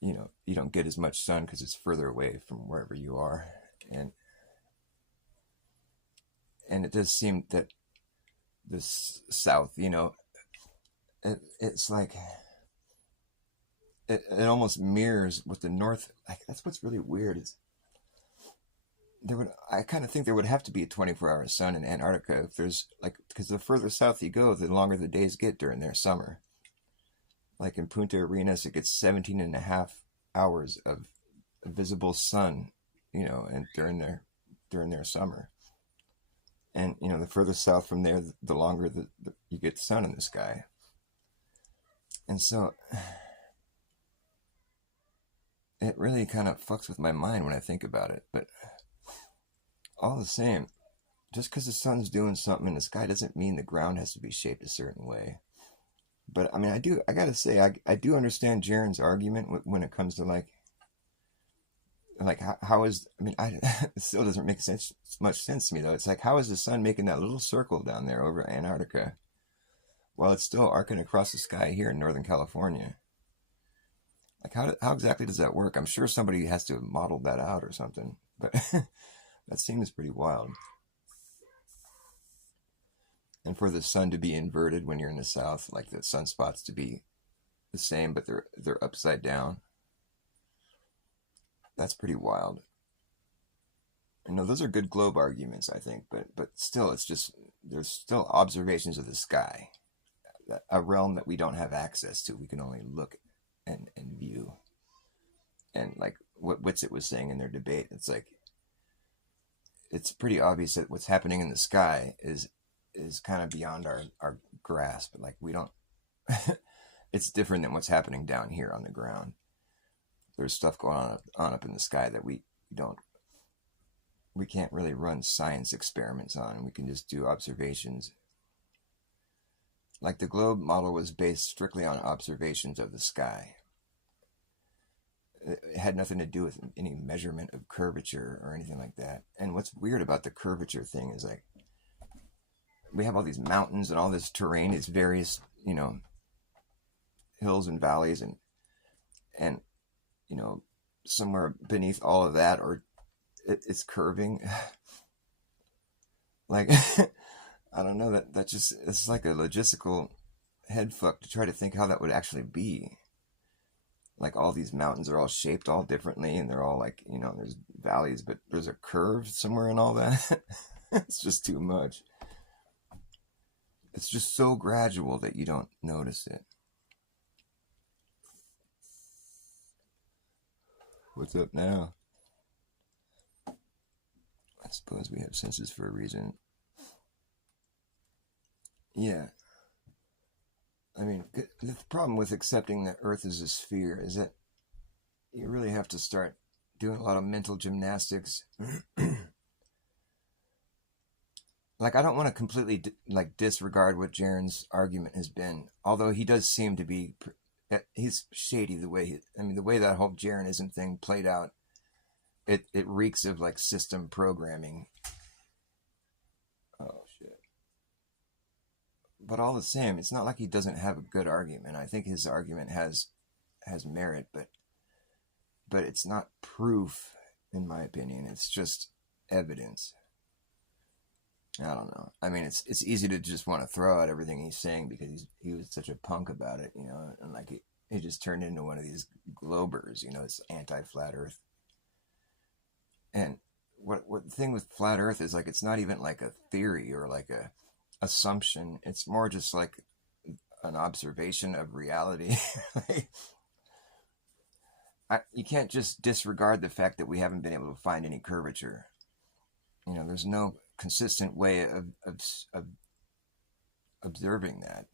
you know, you don't get as much sun because it's further away from wherever you are. And it does seem that this south, you know, it's like, it almost mirrors what the north, like, that's what's really weird is I kind of think there would have to be a 24-hour sun in Antarctica if there's like, because the further south you go, the longer the days get during their summer. Like in Punta Arenas, it gets 17 and a half hours of visible sun, and during their summer. And the further south from there, the longer you get the sun in the sky. And so it really kind of fucks with my mind when I think about it. But all the same, just because the sun's doing something in the sky doesn't mean the ground has to be shaped a certain way. But I mean, I gotta say, I do understand Jaren's argument when it comes to like how is, I mean, it still doesn't make much sense to me though. It's like, how is the sun making that little circle down there over Antarctica while it's still arcing across the sky here in Northern California? Like, how exactly does that work? I'm sure somebody has to model that out or something, but that seems pretty wild. And for the sun to be inverted when you're in the south, like the sunspots to be the same, but they're upside down. That's pretty wild. Those are good globe arguments, I think, but still, it's just there's still observations of the sky, a realm that we don't have access to. We can only look and view. And like what Witsit was saying in their debate, it's like it's pretty obvious that what's happening in the sky is kind of beyond our grasp. Like we don't. It's different than what's happening down here on the ground. There's stuff going on up in the sky that we can't really run science experiments on. We can just do observations. Like the globe model was based strictly on observations of the sky. It had nothing to do with any measurement of curvature or anything like that. And what's weird about the curvature thing is like we have all these mountains and all this terrain, these various, hills and valleys and somewhere beneath all of that, or it's curving. Like I don't know, that just, it's like a logistical head fuck to try to think how that would actually be. Like all these mountains are all shaped all differently, and they're all like, there's valleys, but there's a curve somewhere in all that. It's just too much. It's just so gradual that you don't notice it. What's up now? I suppose we have senses for a reason. Yeah. I mean, the problem with accepting that Earth is a sphere is that you really have to start doing a lot of mental gymnastics. Like, I don't want to completely disregard what Jaren's argument has been, although he does seem to be, he's shady the way the way that whole Jarenism thing played out. It reeks of like system programming. Oh shit. But all the same, it's not like he doesn't have a good argument. I think his argument has merit, but it's not proof, in my opinion. It's just evidence. I don't know. I mean, it's easy to just want to throw out everything he's saying because he was such a punk about it, and like he just turned into one of these globers, this anti-flat Earth. And what the thing with flat Earth is like it's not even like a theory or like a assumption. It's more just like an observation of reality. You can't just disregard the fact that we haven't been able to find any curvature. There's no consistent way of observing that.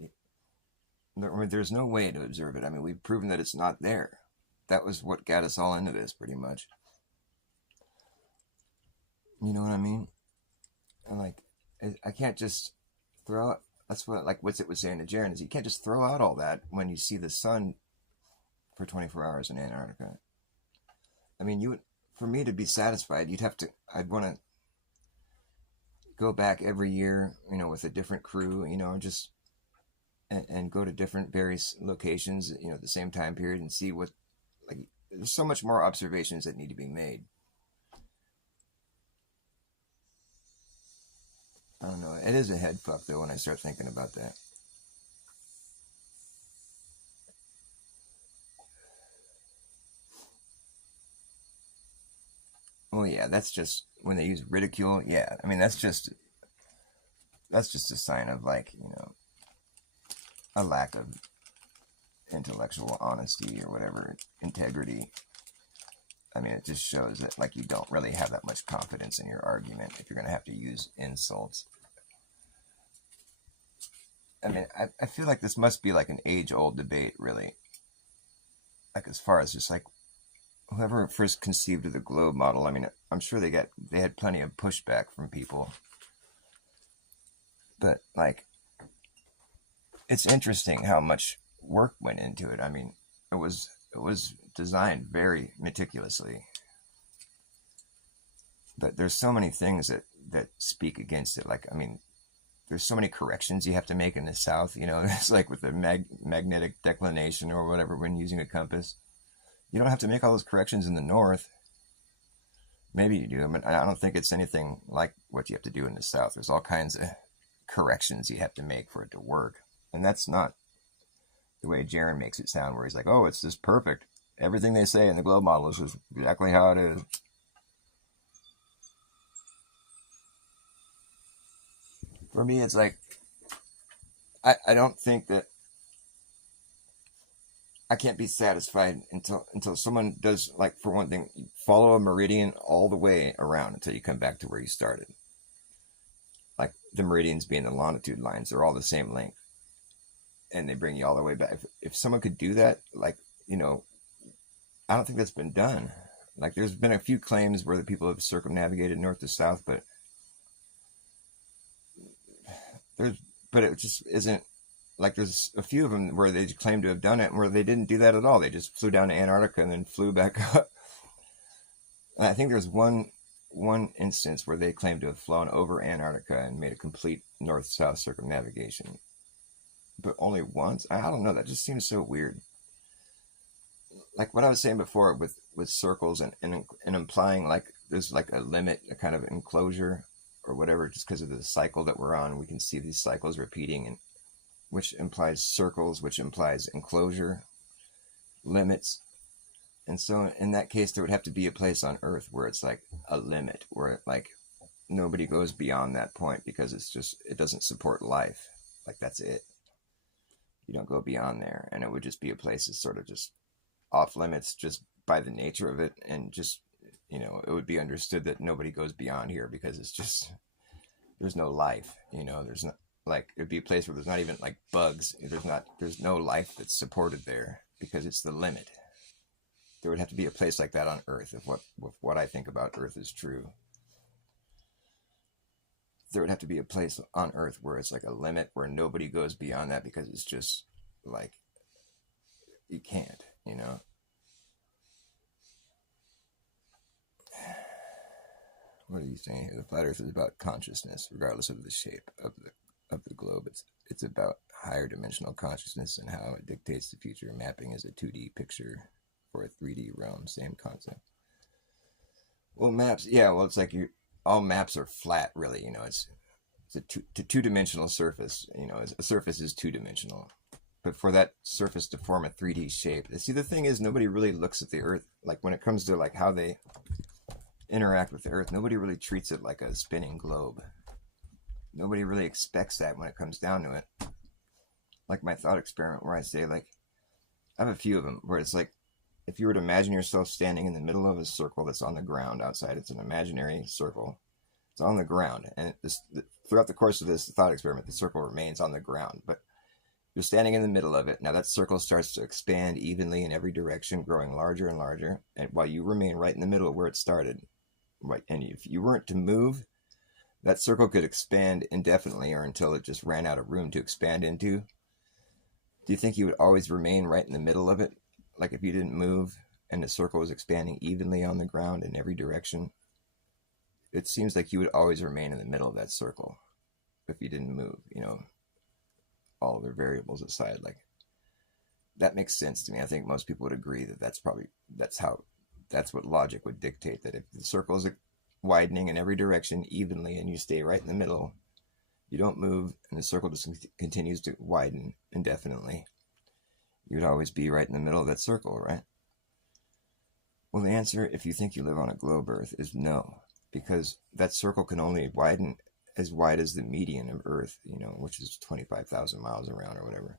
There's no way to observe it. I mean, we've proven that it's not there. That was what got us all into this, pretty much. You know what I mean? And like, I can't just throw out. That's what like Witsit was saying to Jaren, is you can't just throw out all that when you see the sun for 24 hours in Antarctica. I mean, for me to be satisfied, I'd want to go back every year, with a different crew, just and go to different various locations, at the same time period and see what, like, there's so much more observations that need to be made. I don't know. It is a head fuck though when I start thinking about that. Well, yeah, that's just when they use ridicule. Yeah, I mean that's just a sign of, like, a lack of intellectual honesty or whatever, integrity. I mean, it just shows that, like, you don't really have that much confidence in your argument if you're going to have to use insults. I mean, I feel like this must be like an age-old debate, really. Like, as far as just like whoever first conceived of the globe model. I mean, I'm sure they had plenty of pushback from people, but like, it's interesting how much work went into it. I mean, it was designed very meticulously, but there's so many things that speak against it. Like, I mean, there's so many corrections you have to make in the South. It's like with the magnetic declination or whatever when using a compass. You don't have to make all those corrections in the North. Maybe you do. I mean, I don't think it's anything like what you have to do in the South. There's all kinds of corrections you have to make for it to work. And that's not the way Jaron makes it sound, where he's like, oh, it's just perfect. Everything they say in the globe model is just exactly how it is. For me, it's like, I don't think that I can't be satisfied until someone does, like, for one thing, follow a meridian all the way around until you come back to where you started. Like, the meridians being the longitude lines, they're all the same length. And they bring you all the way back. If someone could do that, like, I don't think that's been done. Like, there's been a few claims where the people have circumnavigated north to south, but it just isn't. Like, there's a few of them where they claim to have done it, where they didn't do that at all. They just flew down to Antarctica and then flew back up. And I think there's one instance where they claim to have flown over Antarctica and made a complete north-south circumnavigation. But only once? I don't know. That just seems so weird. Like what I was saying before with circles and implying, like, there's like a limit, a kind of enclosure or whatever, just because of the cycle that we're on. We can see these cycles repeating, and which implies circles, which implies enclosure, limits. And so in that case, there would have to be a place on Earth where it's like a limit, where like nobody goes beyond that point, because it doesn't support life. Like, that's it. You don't go beyond there. And it would just be a place that's sort of just off limits just by the nature of it. And just, it would be understood that nobody goes beyond here because it's just, there's no life, there's not, like, it'd be a place where there's not even like bugs. There's no life that's supported there because it's the limit. There would have to be a place like that on Earth if what I think about Earth is true. There would have to be a place on Earth where it's like a limit where nobody goes beyond that, because it's just like, you can't, What are you saying here? The flat Earth is about consciousness, regardless of the shape of the globe. It's about higher dimensional consciousness and how it dictates the future. Mapping is a 2D picture for a 3D realm. Same concept. Well, maps, yeah. Well, it's like all maps are flat, really. It's a two-dimensional surface. A surface is two-dimensional. But for that surface to form a 3D shape, see, the thing is, nobody really looks at the Earth, like, when it comes to like how they interact with the Earth, nobody really treats it like a spinning globe. Nobody really expects that when it comes down to it. Like my thought experiment where I say, like, I have a few of them where it's like, if you were to imagine yourself standing in the middle of a circle that's on the ground outside, it's an imaginary circle. It's on the ground. And throughout the course of this thought experiment, the circle remains on the ground. But you're standing in the middle of it. Now that circle starts to expand evenly in every direction, growing larger and larger. And while you remain right in the middle of where it started, right, and if you weren't to move, that circle could expand indefinitely, or until it just ran out of room to expand into. Do you think you would always remain right in the middle of it? Like, if you didn't move and the circle was expanding evenly on the ground in every direction, it seems like you would always remain in the middle of that circle if you didn't move, all other variables aside. Like, that makes sense to me. I think most people would agree that that's what logic would dictate, that if the circle is widening in every direction evenly and you stay right in the middle, you don't move, and the circle just continues to widen indefinitely, you'd always be right in the middle of that circle, right? Well, the answer, if you think you live on a globe Earth, is no, because that circle can only widen as wide as the median of Earth, which is 25,000 miles around or whatever.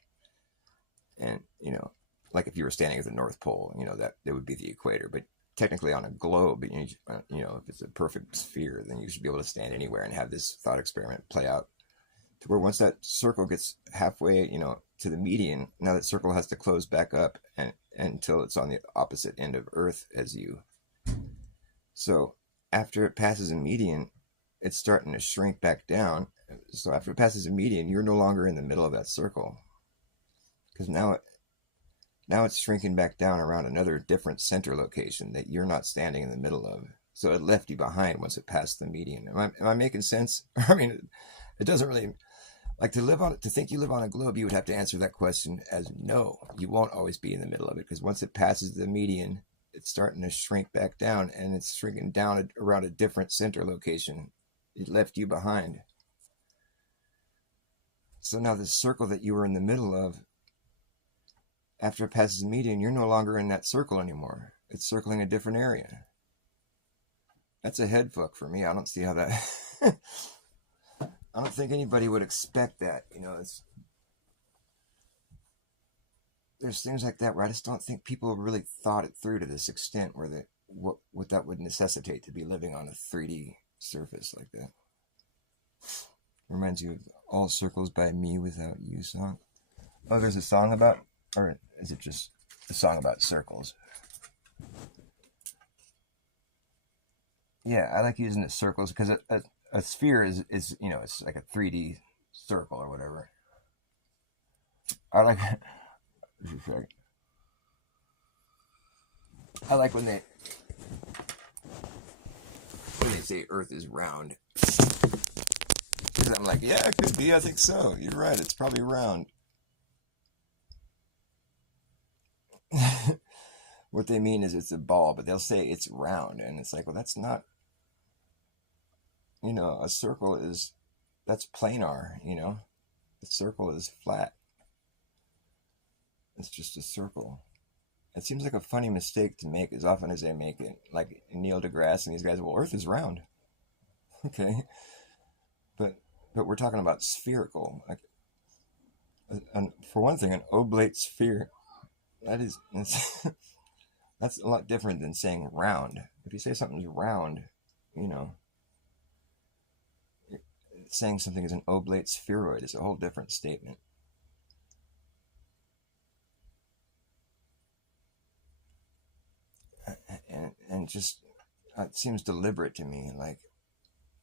And, like if you were standing at the North Pole, that would be the equator. But technically on a globe, if it's a perfect sphere, then you should be able to stand anywhere and have this thought experiment play out to where once that circle gets halfway, to the median, now that circle has to close back up and until it's on the opposite end of Earth as you. So after it passes a median, it's starting to shrink back down. So after it passes a median, you're no longer in the middle of that circle, because now it's shrinking back down around another different center location that you're not standing in the middle of. So it left you behind once it passed the median. Am I making sense? I mean, it doesn't really, like, to think you live on a globe, you would have to answer that question as no. You won't always be in the middle of it, because once it passes the median, it's starting to shrink back down, and it's shrinking down around a different center location. It left you behind. So now the circle that you were in the middle of, after it passes the median, you're no longer in that circle anymore. It's circling a different area. That's a head fuck for me. I don't see how that... I don't think anybody would expect that. There's things like that where I just don't think people really thought it through to this extent where what that would necessitate to be living on a 3D surface like that. Reminds you of All Circles by Me Without You song. Oh, there's a song about, or is it just a song about circles? Yeah, I like using the circles because a sphere is it's like a 3D circle or whatever. I like when they say Earth is round. Because I'm like, yeah, it could be. I think so. You're right. It's probably round. What they mean is it's a ball, but they'll say it's round, and it's like, well, that's not. A circle that's planar. The circle is flat. It's just a circle. It seems like a funny mistake to make as often as they make it. Like Neil deGrasse and these guys, well, Earth is round. Okay. But we're talking about spherical. Like, for one thing, an oblate sphere, that's a lot different than saying round. If you say something's round, saying something is an oblate spheroid is a whole different statement. And just it seems deliberate to me. Like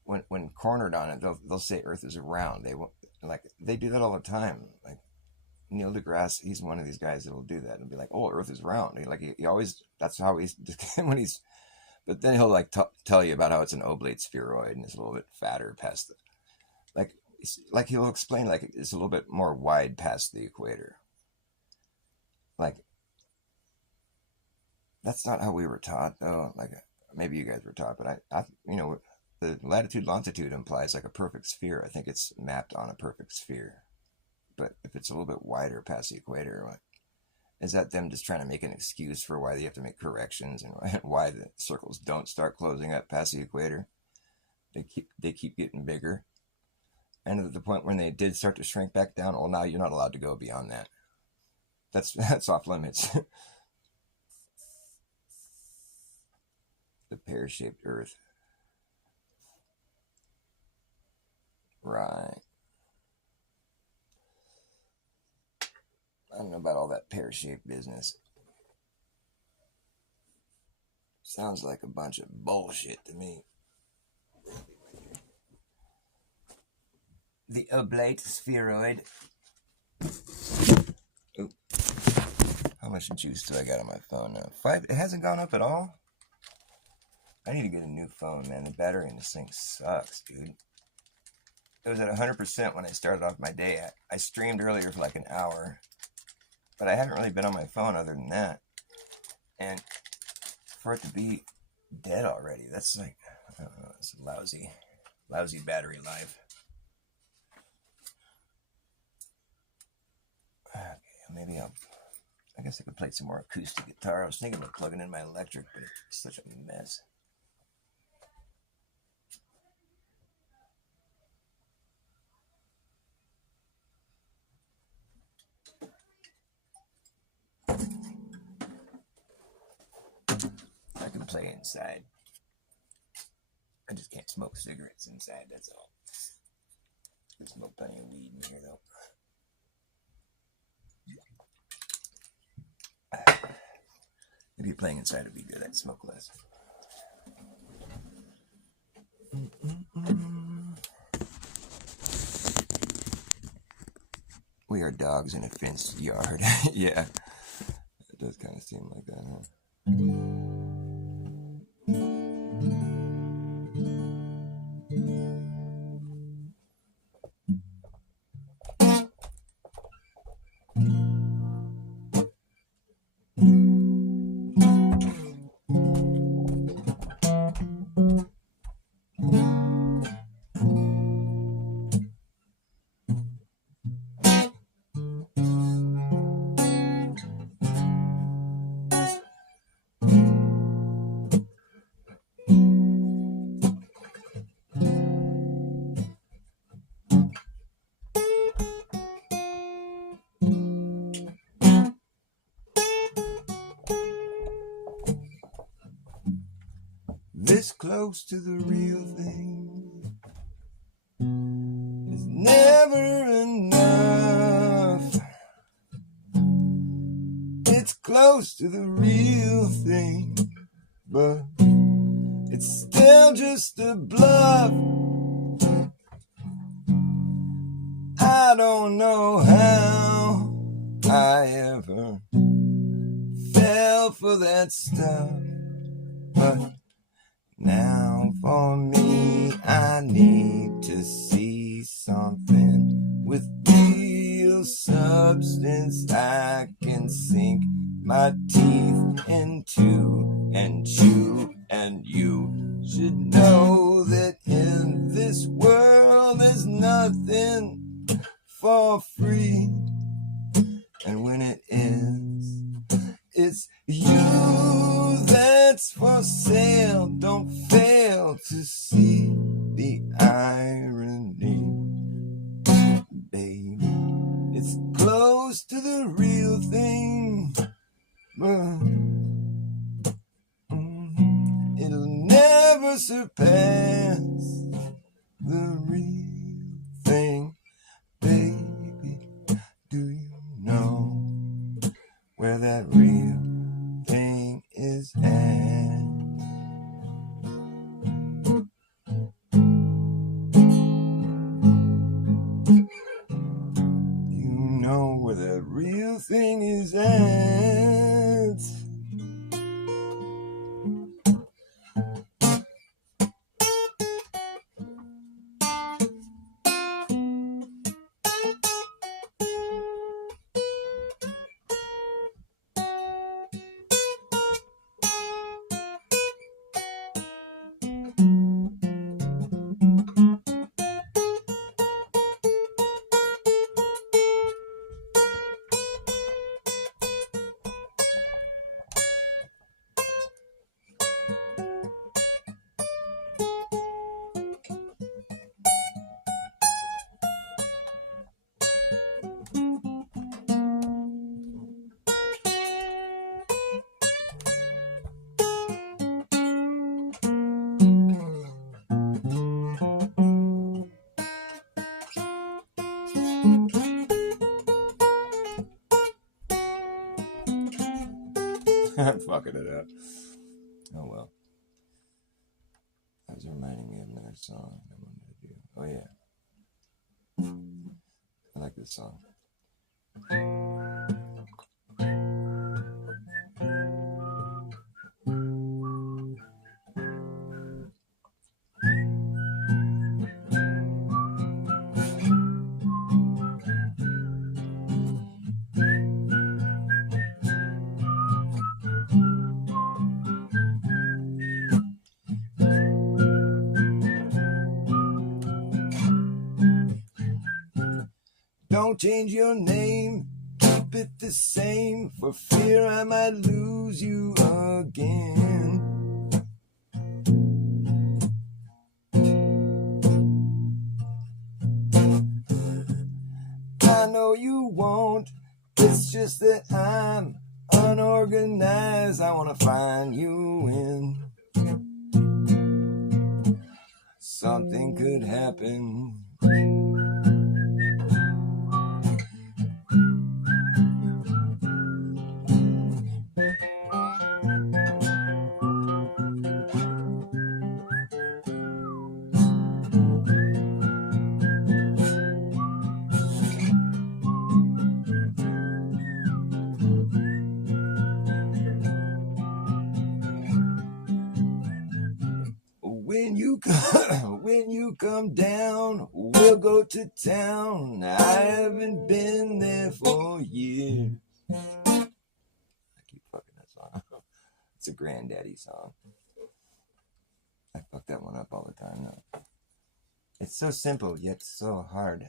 when cornered on it, they'll say Earth is round. They do that all the time. Like Neil deGrasse, he's one of these guys that'll do that and be like, "Oh, Earth is round." He always, that's how he's when he's. But then he'll tell you about how it's an oblate spheroid and it's a little bit fatter past the. Like he'll explain like it's a little bit more wide past the equator. Like that's not how we were taught though. Like maybe you guys were taught, but I the latitude longitude implies like a perfect sphere. I think it's mapped on a perfect sphere. But if it's a little bit wider past the equator, is that them just trying to make an excuse for why they have to make corrections and why the circles don't start closing up past the equator? They keep getting bigger. And at the point when they did start to shrink back down, well, now you're not allowed to go beyond that. That's off limits. The pear-shaped Earth. Right. I don't know about all that pear-shaped business. Sounds like a bunch of bullshit to me. The oblate spheroid. Ooh. How much juice do I got on my phone now? 5. It hasn't gone up at all? I need to get a new phone, man. The battery in this thing sucks, dude. It was at 100% when I started off my day. I streamed earlier for like an hour. But I haven't really been on my phone other than that. And for it to be dead already, that's like, I don't know, it's lousy battery life. Okay, maybe I guess I could play some more acoustic guitar. I was thinking about plugging in my electric, but it's such a mess. I can play inside. I just can't smoke cigarettes inside, that's all. I can smoke plenty of weed in here, though. Maybe playing inside would be good. I'd smoke less. We are dogs in a fenced yard. Yeah, it does kind of seem like that, huh? This close to the real thing is never enough. It's close to the real thing, but it's still just a bluff. I don't know how I ever fell for that stuff, but now for me, I need to see something with real substance I can sink my teeth into and chew. And you should know that in this world there's nothing for free. And when it is, it's you that's for sale. Don't fail to see the irony, baby. It's close to the real thing, but it'll never surpass the real thing, baby. Do you know where that real thing is at? You know where that real thing is at? I'm fucking it up. Oh well. That was reminding me of another song I wanted to do. Oh yeah. I like this song. Don't change your name, keep keep it the same for fear I might lose you again. I know you won't, it's just that I'm unorganized. I want to find you in. Something could happen. When you come down, we'll go to town. I haven't been there for years. I keep fucking that song up. It's a Granddaddy song. I fuck that one up all the time though. It's so simple yet so hard.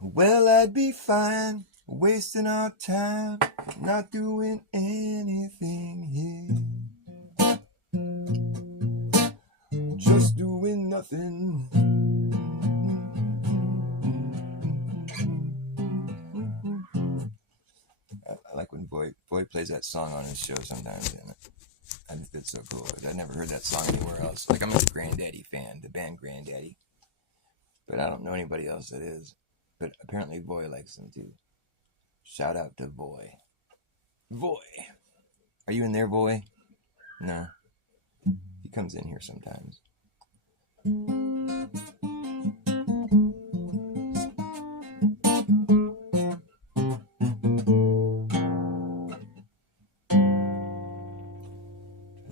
Well, I'd be fine wasting our time, not doing anything here, just doing nothing. I like when Boy plays that song on his show sometimes, and I think that's so cool. I never heard that song anywhere else. Like, I'm a Granddaddy fan, the band Granddaddy, but I don't know anybody else that is. But apparently Boy likes them too. Shout out to Boy. Boy. Are you in there, Boy? No. He comes in here sometimes. I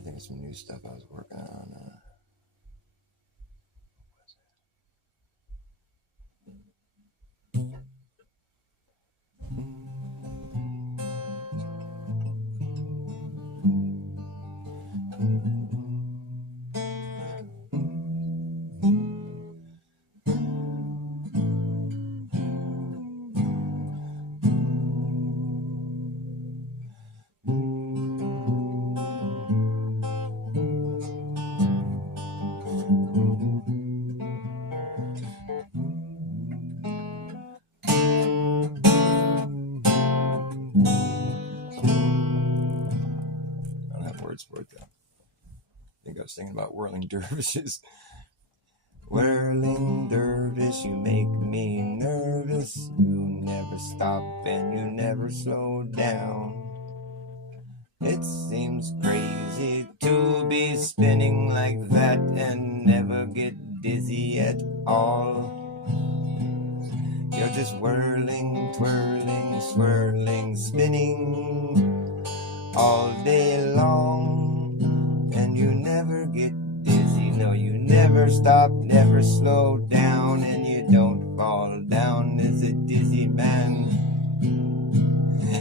think of some new stuff I was working on. For it though. I think I was thinking about whirling dervishes. Whirling dervish, you make me nervous. You never stop and you never slow down. It seems crazy to be spinning like that and never get dizzy at all. You're just whirling, twirling, swirling, spinning all day long, and you never get dizzy. No, you never stop, never slow down, and you don't fall down as a dizzy man.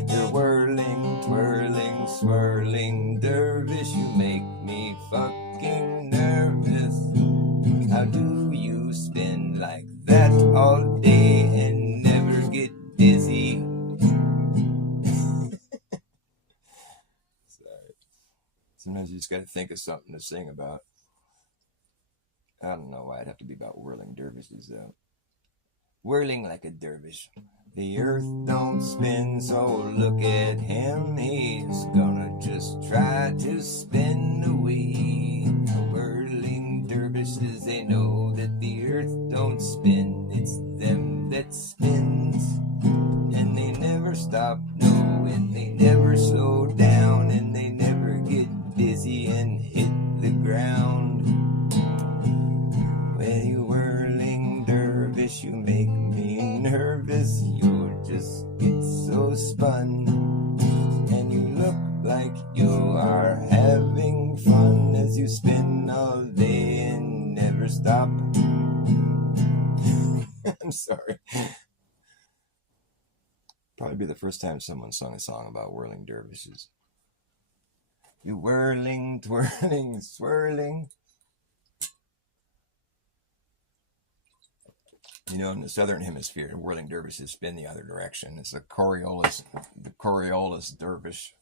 You're whirling, twirling, swirling dervish. You make me fucking nervous. How do you spin like that all day and never get dizzy? Sometimes you just got to think of something to sing about. I don't know why it'd have to be about whirling dervishes, though. Whirling like a dervish. The earth don't spin, so look at him. He's gonna just try to spin away. Whirling dervishes, they know that the earth don't spin. It's them that spins. And they never stop, no, and they never slow down, and they never get dizzy and hit the ground. When you whirling dervish, you make me nervous. You just get so spun, and you look like you are having fun as you spin all day and never stop. I'm sorry. Probably be the first time someone sung a song about whirling dervishes. You whirling, twirling, swirling. You know, in the southern hemisphere, the whirling dervishes spin the other direction. It's the Coriolis dervish.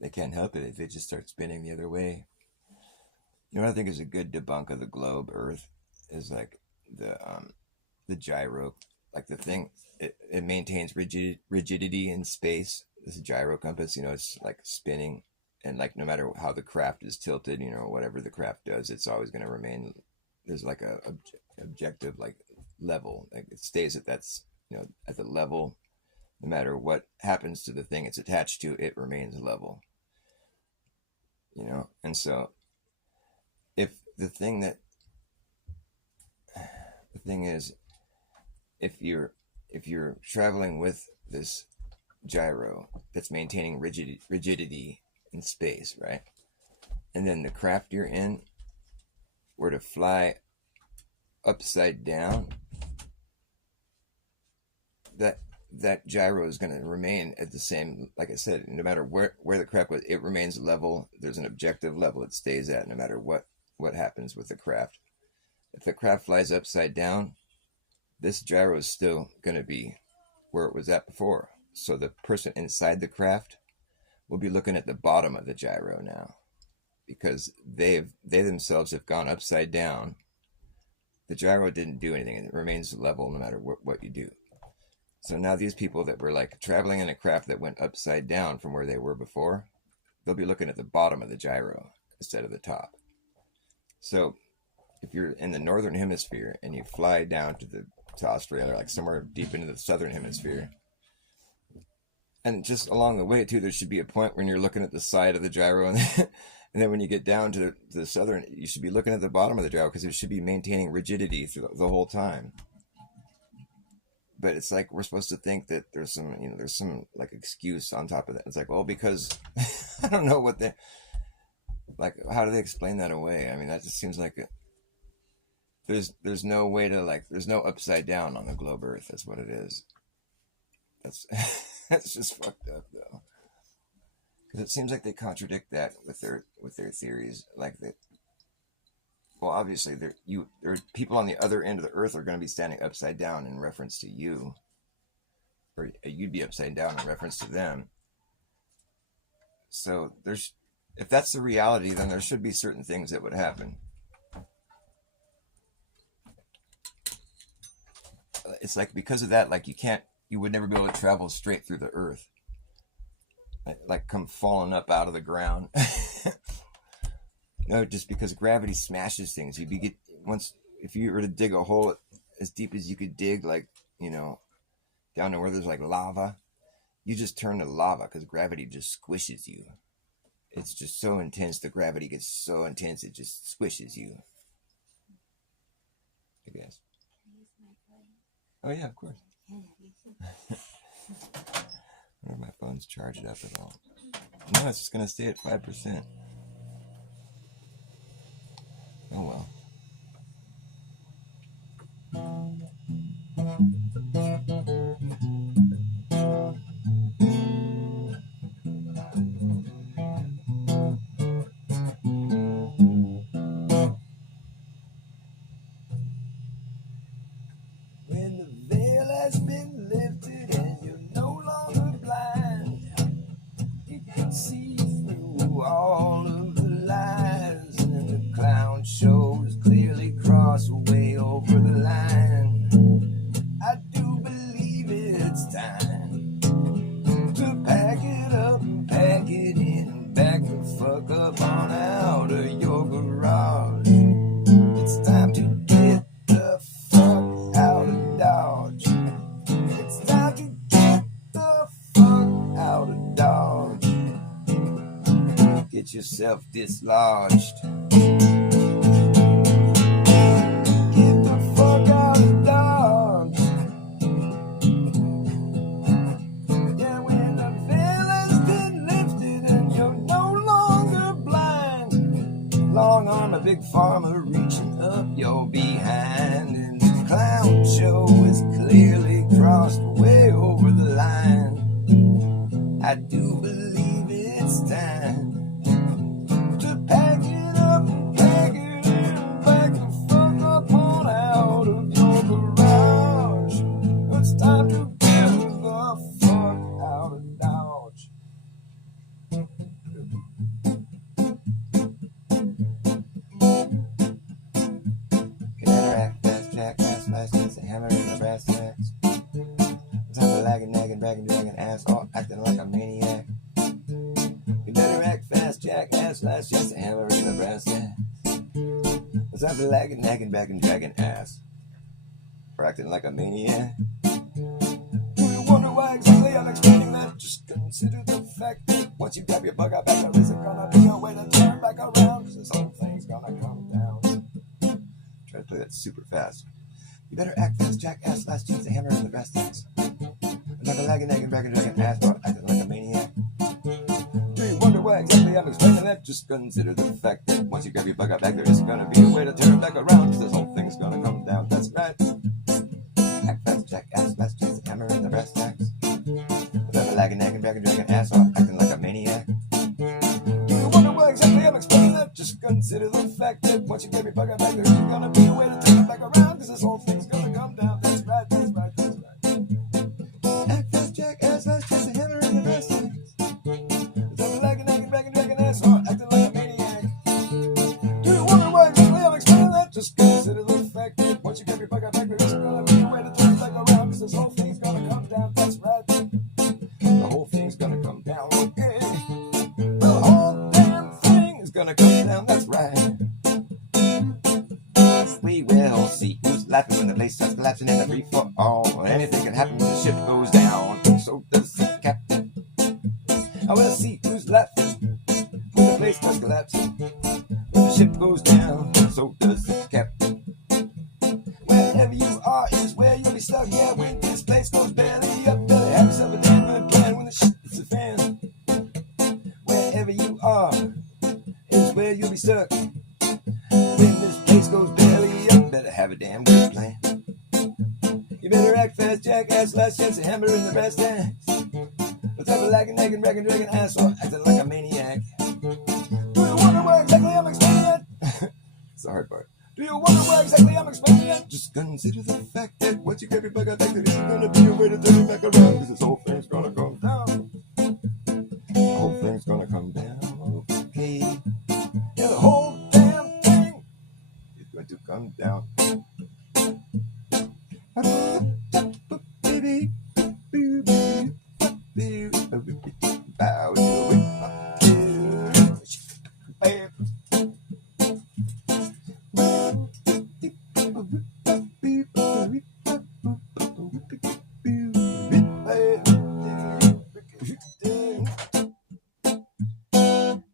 They can't help it. They just start spinning the other way. You know what I think is a good debunk of the globe, Earth, is like the gyro, like the thing. It maintains rigidity in space. This gyro compass, you know, it's like spinning, and like no matter how the craft is tilted, you know, whatever the craft does, it's always going to remain. There's like a objective like level, like it stays at that's, you know, at the level. No matter what happens to the thing it's attached to, it remains level. You know, and so if the thing is, if you're traveling with this gyro that's maintaining rigidity in space, right? And then the craft you're in were to fly upside down, that gyro is going to remain at the same, like I said, no matter where the craft was, it remains level. There's an objective level it stays at no matter what happens with the craft. If the craft flies upside down, this gyro is still going to be where it was at before. So the person inside the craft will be looking at the bottom of the gyro now, because they themselves have gone upside down. The gyro didn't do anything. It remains level no matter what you do. So now these people that were like traveling in a craft that went upside down from where they were before, they'll be looking at the bottom of the gyro instead of the top. So if you're in the northern hemisphere and you fly down to Australia, or like somewhere deep into the southern hemisphere, and just along the way too, there should be a point when you're looking at the side of the gyro, and then when you get down to the southern, you should be looking at the bottom of the gyro, because it should be maintaining rigidity through the whole time. But it's like we're supposed to think that there's some like excuse on top of that. It's like, well, because I don't know what they like. How do they explain that away? I mean, that just seems like there's no way to, like, there's no upside down on the globe Earth. That's what it is. That's just fucked up though, because it seems like they contradict that with their theories, like that. Well, obviously, there are people on the other end of the Earth are going to be standing upside down in reference to you, or you'd be upside down in reference to them. So if that's the reality, then there should be certain things that would happen. It's like because of that, like you would never be able to travel straight through the Earth, like come falling up out of the ground. No, just because gravity smashes things. If you were to dig a hole as deep as you could dig, like, you know, down to where there's like lava, you just turn to lava because gravity just squishes you. It's just so intense. The gravity gets so intense it just squishes you, I guess. Oh yeah, of course. I wonder if my phone's charged up at all. No, it's just gonna stay at 5%. Oh well. When the veil has been lifted and you're no longer blind, you can see through all of the lies, and the clown shows clearly cross way over the line. I do believe it's time to pack it up and pack it in, back the fuck up on out of your garage. It's time to get the fuck out of Dodge. It's time to get the fuck out of Dodge. Get yourself dislodged. Get the fuck out of Dodge. Yeah, when the veil has been lifted and you're no longer blind, long arm a big farmer reaching up your behind, and the clown show is clearly crossed way over the line. I do believe it's time to pack it up and pack it in, back the fuck up on last chance to hammer in the brass tacks. Let's have a lagging, nagging, bagging, dragging ass for acting like a maniac. Do you wonder why exactly I'm explaining that? Just consider the fact that once you grab your bug out back, there isn't gonna be a way to turn back around. Cause this whole thing's gonna come down. Try to play that super fast. You better act fast, jackass. Last chance to hammer in the brass tacks. Like a lagging, nagging, bragging, dragging ass for acting like a maniac. Do you wonder why exactly I'm explaining that? Just consider the fact that once you grab your bug out back, there isn't gonna be a way to turn back around. Cause this whole thing's gonna come down. That's right. Act fast, jackass. Last chance to hammer in the brass tacks. Like a lagging, nagging, bragging, dragging ass for acting like a maniac. Do you wonder why exactly I'm explaining that? Just consider the fact that once you grab your bug out back, there isn't gonna be a way to turn back around. Cause this whole thing's gonna come down. That's right, that's right, that's right. Act fast, jackass. Last chance to hammer in the brass tacks. Lagging, nagging, bragging, dragging ass for acting like a maniac. Do you wonder why exactly I'm explaining that? Just consider the fact that once you grab your bug out back, there isn't gonna be a way to turn back around. Cause this whole thing's gonna come down. That's right. The whole thing's gonna come down. Okay. The whole damn thing is gonna come down. That's right. We will see who's laughing when the place starts collapsing in a free for all. Anything can happen when the ship goes down. So does the captain. I will see who's laughing when the place starts collapsing. When the ship goes down, so does the captain. Wherever you are is where you'll be stuck. Yeah, when this place goes belly up, better have yourself a damn good plan when the shit hits the fan. Wherever you are is where you'll be stuck. When this place goes belly up, better have a damn good plan. You better act fast, jackass. Last chance to hammer in the brass tacks. Let's have a lagging, nagging, bragging, dragging ass for acting like a maniac. Do you wonder why exactly I'm explaining that? It's the hard part. Do you wonder why exactly I'm explaining that? Just consider the fact that once you grab your bug out back, there isn't gonna be a way to turn it back around. Cause this whole thing's gonna come down. The whole thing's gonna come down. Okay. Yeah, the whole damn thing is going to come down. Baby. Bow to it.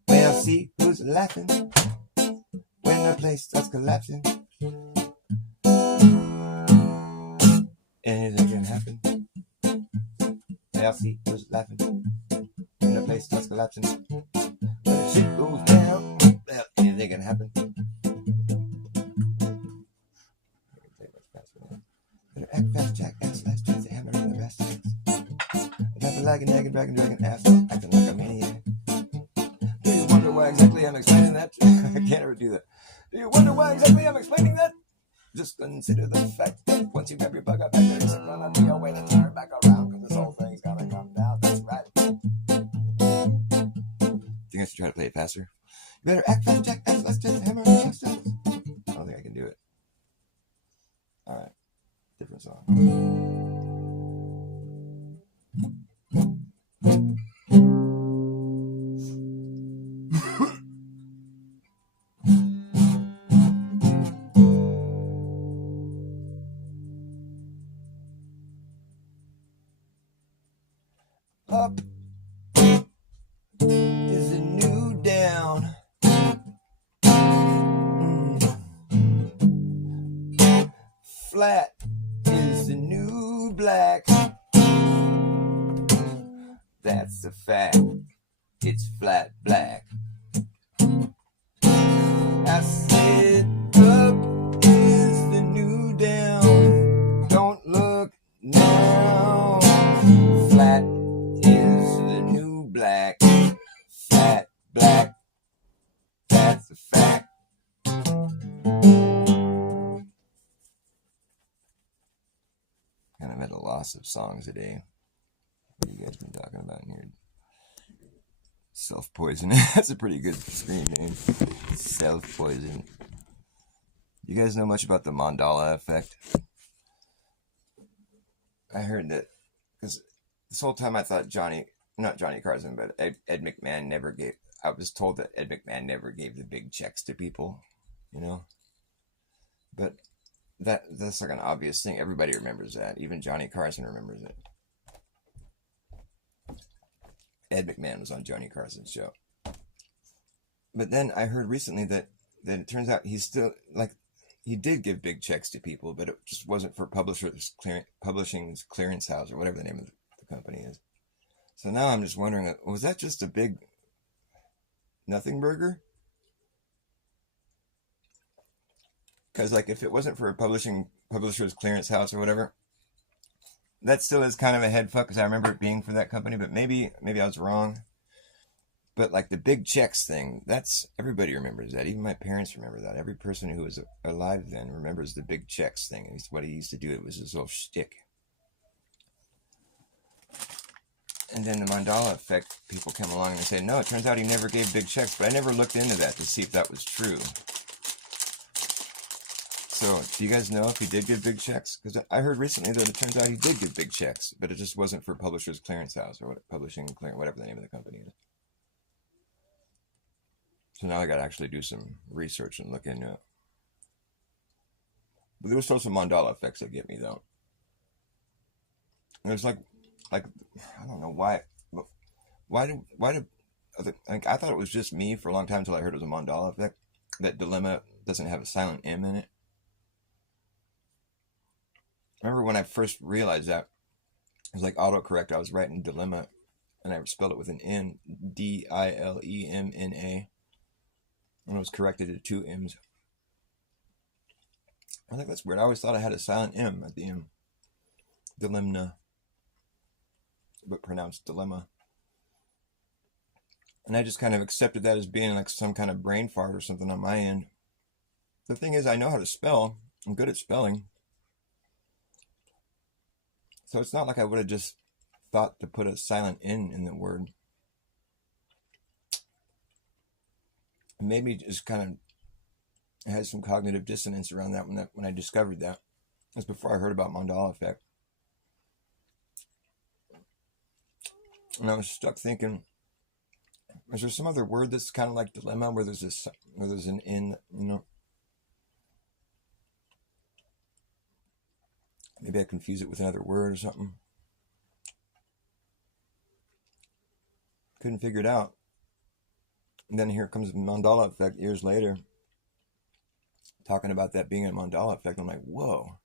Well, see who's laughing when the place starts collapsing. Anything can happen. I'll see who's laughing when the place starts collapsing. When the shit goes down, well, anything can happen. Better act fast, jackass. Last chance to hammer in the brass tacks. Got the lagging, nagging, bragging, dragging ass acting like a maniac. Do you wonder why exactly I'm explaining that? I can't ever do that. Do you wonder why exactly I'm explaining that? Just consider the fact that once you grab your bug out back, there isn't gonna be a way to turn back around. Cause this whole thing's gonna come down. That's right. Think I should try to play it faster? You better act fast, jackass. Let's just hammer on the brass tacks. I don't think I can do it. Alright. Different song. Up is a new down. Flat is the new black. That's a fact. It's flat black. I said up is the new down. Don't look now. Flat is the new black. Flat black. That's a fact. Kind of at a loss of songs today. What have you guys been talking about in here? Self-poison. That's a pretty good screen name. Self-poison. You guys know much about the Mandela effect? I heard that because this whole time I thought not Johnny Carson, but Ed McMahon never gave. I was told that Ed McMahon never gave the big checks to people, you know. But that's like an obvious thing. Everybody remembers that. Even Johnny Carson remembers it. Ed McMahon was on Johnny Carson's show. But then I heard recently that it turns out he's still, like, he did give big checks to people, but it just wasn't for Publishing's Clearance House, or whatever the name of the company is. So now I'm just wondering, was that just a big nothing burger? Because, like, if it wasn't for Publishers Clearance House or whatever, that still is kind of a head fuck, because I remember it being for that company, but maybe I was wrong. But, like, the big checks thing, that's, everybody remembers that. Even my parents remember that. Every person who was alive then remembers the big checks thing. It's what he used to do. It was his little shtick. And then the Mandela effect people come along and they say, no, it turns out he never gave big checks. But I never looked into that to see if that was true. So, do you guys know if he did give big checks? Because I heard recently that it turns out he did give big checks, but it just wasn't for Publishers Clearance House, or Publishing Clearance, whatever the name of the company is. So now I got to actually do some research and look into it. But there was still some Mandela effects that get me, though. And it's like I don't know why do like, I thought it was just me for a long time until I heard it was a Mandela effect. That Dilemma doesn't have a silent M in it. I remember when I first realized that, it was like autocorrect. I was writing Dilemma, and I spelled it with an N, Dilemna. And it was corrected to 2 M's. I think that's weird. I always thought I had a silent M at the M. Dilemna. But pronounced dilemma. And I just kind of accepted that as being like some kind of brain fart or something on my end. The thing is, I know how to spell. I'm good at spelling. So it's not like I would have just thought to put a silent N in the word. Maybe just kind of had some cognitive dissonance around that when I discovered that. That's before I heard about Mandela effect. And I was stuck thinking, is there some other word that's kind of like dilemma where there's an N, you know? Maybe I confuse it with another word or something. Couldn't figure it out. And then here comes the Mandela effect years later, talking about that being a Mandela effect. I'm like, whoa.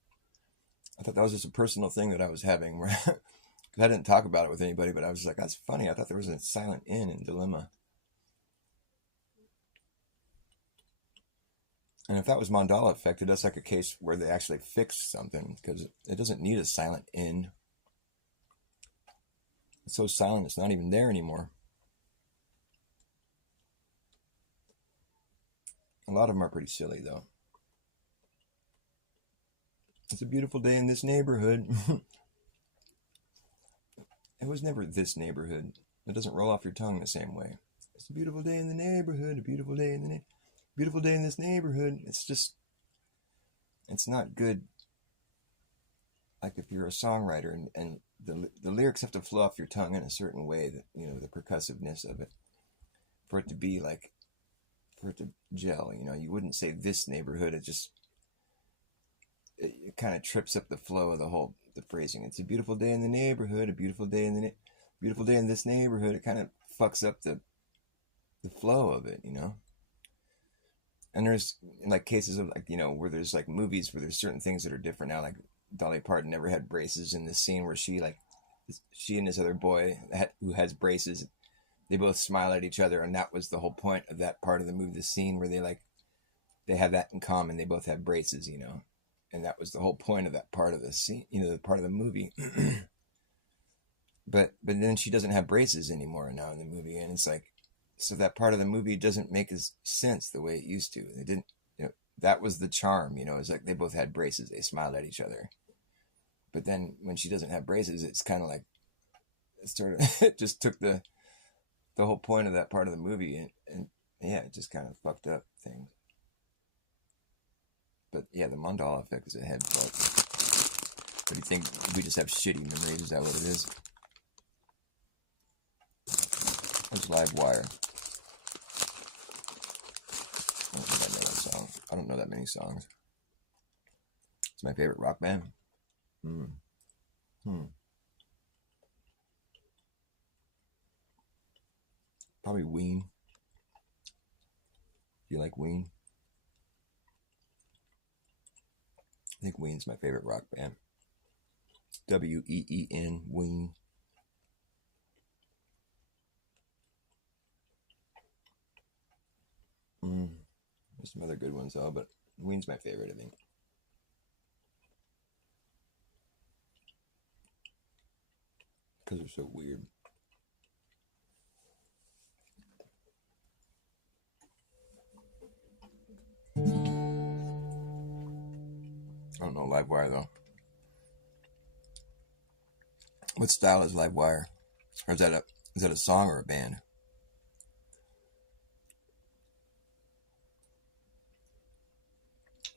I thought that was just a personal thing that I was having, where I didn't talk about it with anybody, but I was like, that's funny. I thought there was a silent N in dilemma. And if that was Mandela effect, that's like a case where they actually fixed something, because it doesn't need a silent N. It's so silent, it's not even there anymore. A lot of them are pretty silly, though. It's a beautiful day in this neighborhood. It was never this neighborhood. It doesn't roll off your tongue the same way. It's a beautiful day in the neighborhood. A beautiful day in the beautiful day in this neighborhood. It's just, it's not good. Like if you're a songwriter and the lyrics have to flow off your tongue in a certain way, that, you know, the percussiveness of it, for it to be like, for it to gel, you know. You wouldn't say this neighborhood. It kind of trips up the flow of the phrasing. It's a beautiful day in the neighborhood, a beautiful day in beautiful day in this neighborhood. It kind of fucks up the flow of it, you know. And there's like cases of, like, you know, where there's like movies where there's certain things that are different now. Like Dolly Parton never had braces in the scene where she and this other boy who has braces, they both smile at each other, and that was the whole point of that part of the movie, the scene where they have that in common. They both have braces, you know, and that was the whole point of that part of the scene, you know, the part of the movie. but then she doesn't have braces anymore now in the movie, and it's like, so that part of the movie doesn't make sense the way it used to. It didn't, you know, that was the charm, you know. It's like they both had braces, they smiled at each other. But then when she doesn't have braces, it's kind of like, it just took the whole point of that part of the movie, and yeah, it just kind of fucked up things. But yeah, the Mandela effect is a head fuck. What do you think? We just have shitty memories? Is that what it is? There's Live Wire. many songs. It's my favorite rock band. Probably Ween. Do you like Ween? I think Ween's my favorite rock band. W-E-E-N, Ween. There's some other good ones though, but Ween's my favorite, I think. Because they're so weird. I don't know Livewire though. What style is Livewire? Or is that a song or a band?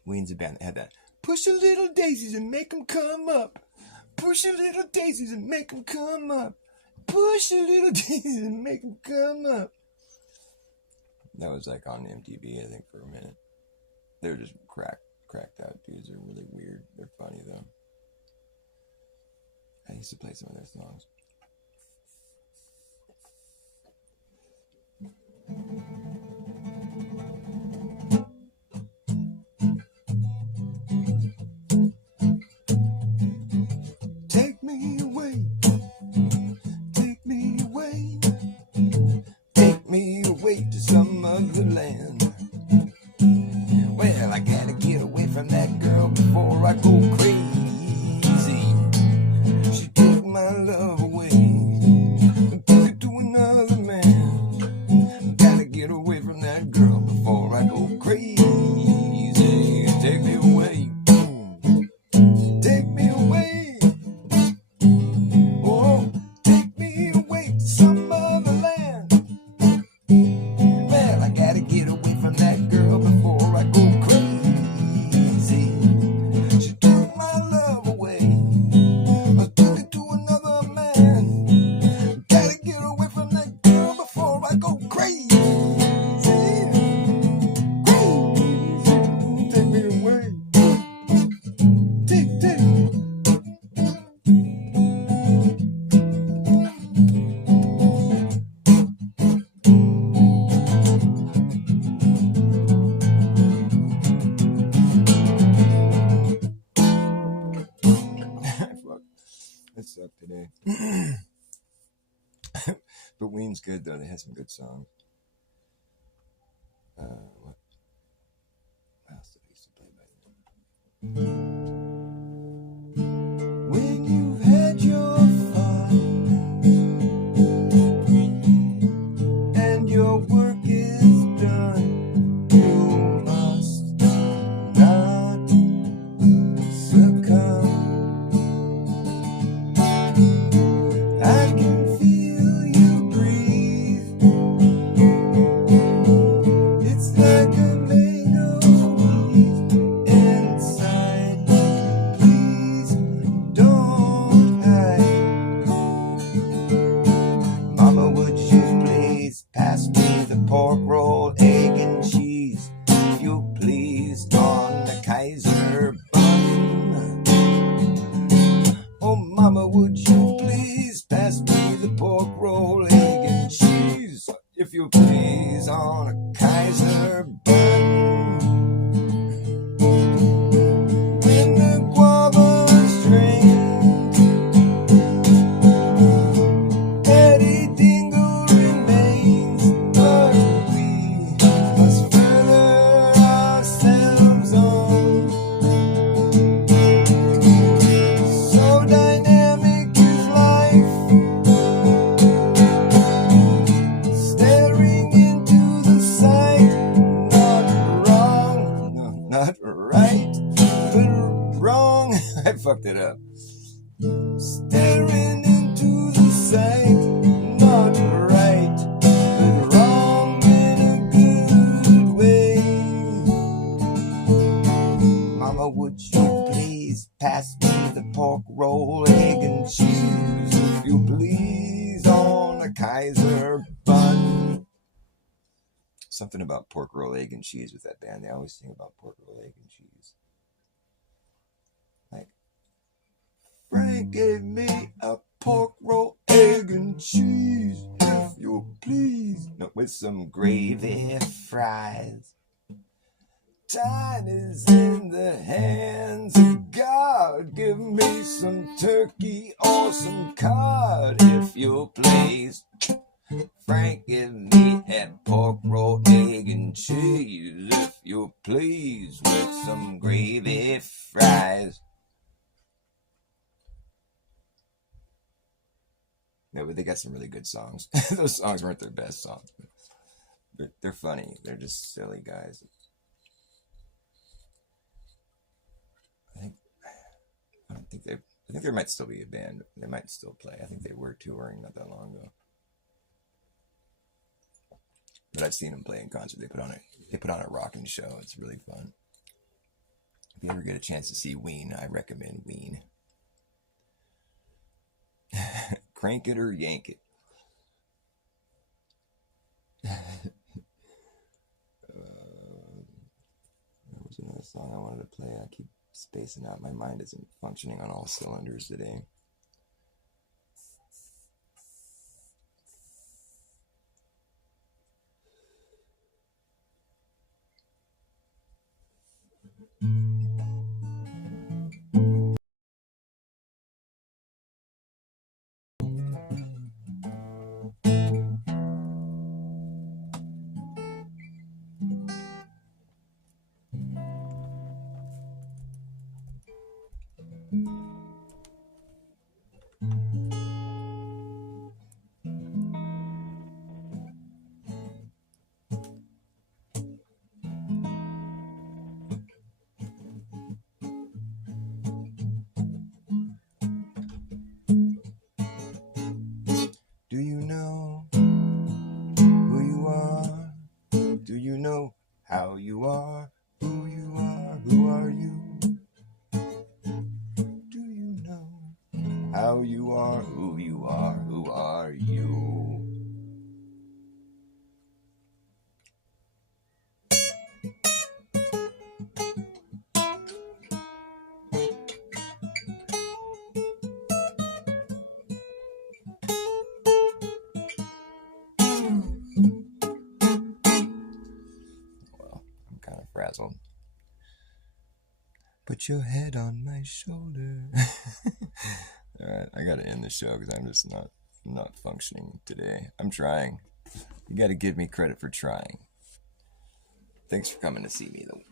Ween's a band that had that. Push your little daisies and make them come up. Push your little daisies and make them come up. Push your little daisies and make them come up. That was like on MTV, I think, for a minute. They were just cracked out dudes. They're really weird. They're funny though. I used to play some of their songs. Take me away. Take me away. Take me away to some other land. Well, I gotta get away from that girl before I go crazy. She took my love away and took it to another man. Gotta get away from that girl before I go crazy. Take me away. Take me away. Oh, take me away to some other land. Well, I gotta get away from that girl before I go crazy. She took my love away. I took it to another man. Gotta get away from that girl before I go crazy. Take me away. Take. Fuck. That sucked today. But Ween's good though. They had some good songs. What else did I used to play back then? When you've had your fun and your work is done, you must not succumb. I can feel you breathe. It's like a mango weed inside. Please don't hide. Mama, would you please pass me the pork roll, egg and cheese? If you please, on the Kaiser bun. Oh, Mama, would you please pass me the pork roll, egg and cheese? If you please, on a Kaiser bun. When the guava is drained, Eddie Dingle remains, but we must further ourselves on. So dynamic is life, staring into the sight. Not wrong, no, not right, but wrong. I fucked it up. Staring into the sight, not right, but wrong in a good way. Mama, would you please pass me the pork roll, egg and cheese? If you please, on a Kaiser bun. Something something about pork roll, egg, and cheese with that band. They always sing about pork roll, egg, and cheese. Like, Frank gave me a pork roll, egg, and cheese, if you please. No, with some gravy, fries. Time is in the hands of God. Give me some turkey or some cod, if you please. Frank, give me a pork roll, egg, and cheese, if you please, with some gravy, fries. No, but they got some really good songs. Those songs weren't their best songs, but they're funny. They're just silly guys. I think there might still be a band. They might still play. I think they were touring not that long ago. But I've seen them play in concert. They put on a rocking show. It's really fun. If you ever get a chance to see Ween, I recommend Ween. Crank it or yank it. There was another song I wanted to play. I keep spacing out. My mind isn't functioning on all cylinders today. Do you know who you are? Do you know how you are? Who you are? Who are you? Do you know how you are? Who you are? Who are you? Well, I'm kind of frazzled. Put your head on my shoulder. All right, I gotta end the show because I'm just not functioning today. I'm trying. You gotta give me credit for trying. Thanks for coming to see me, though.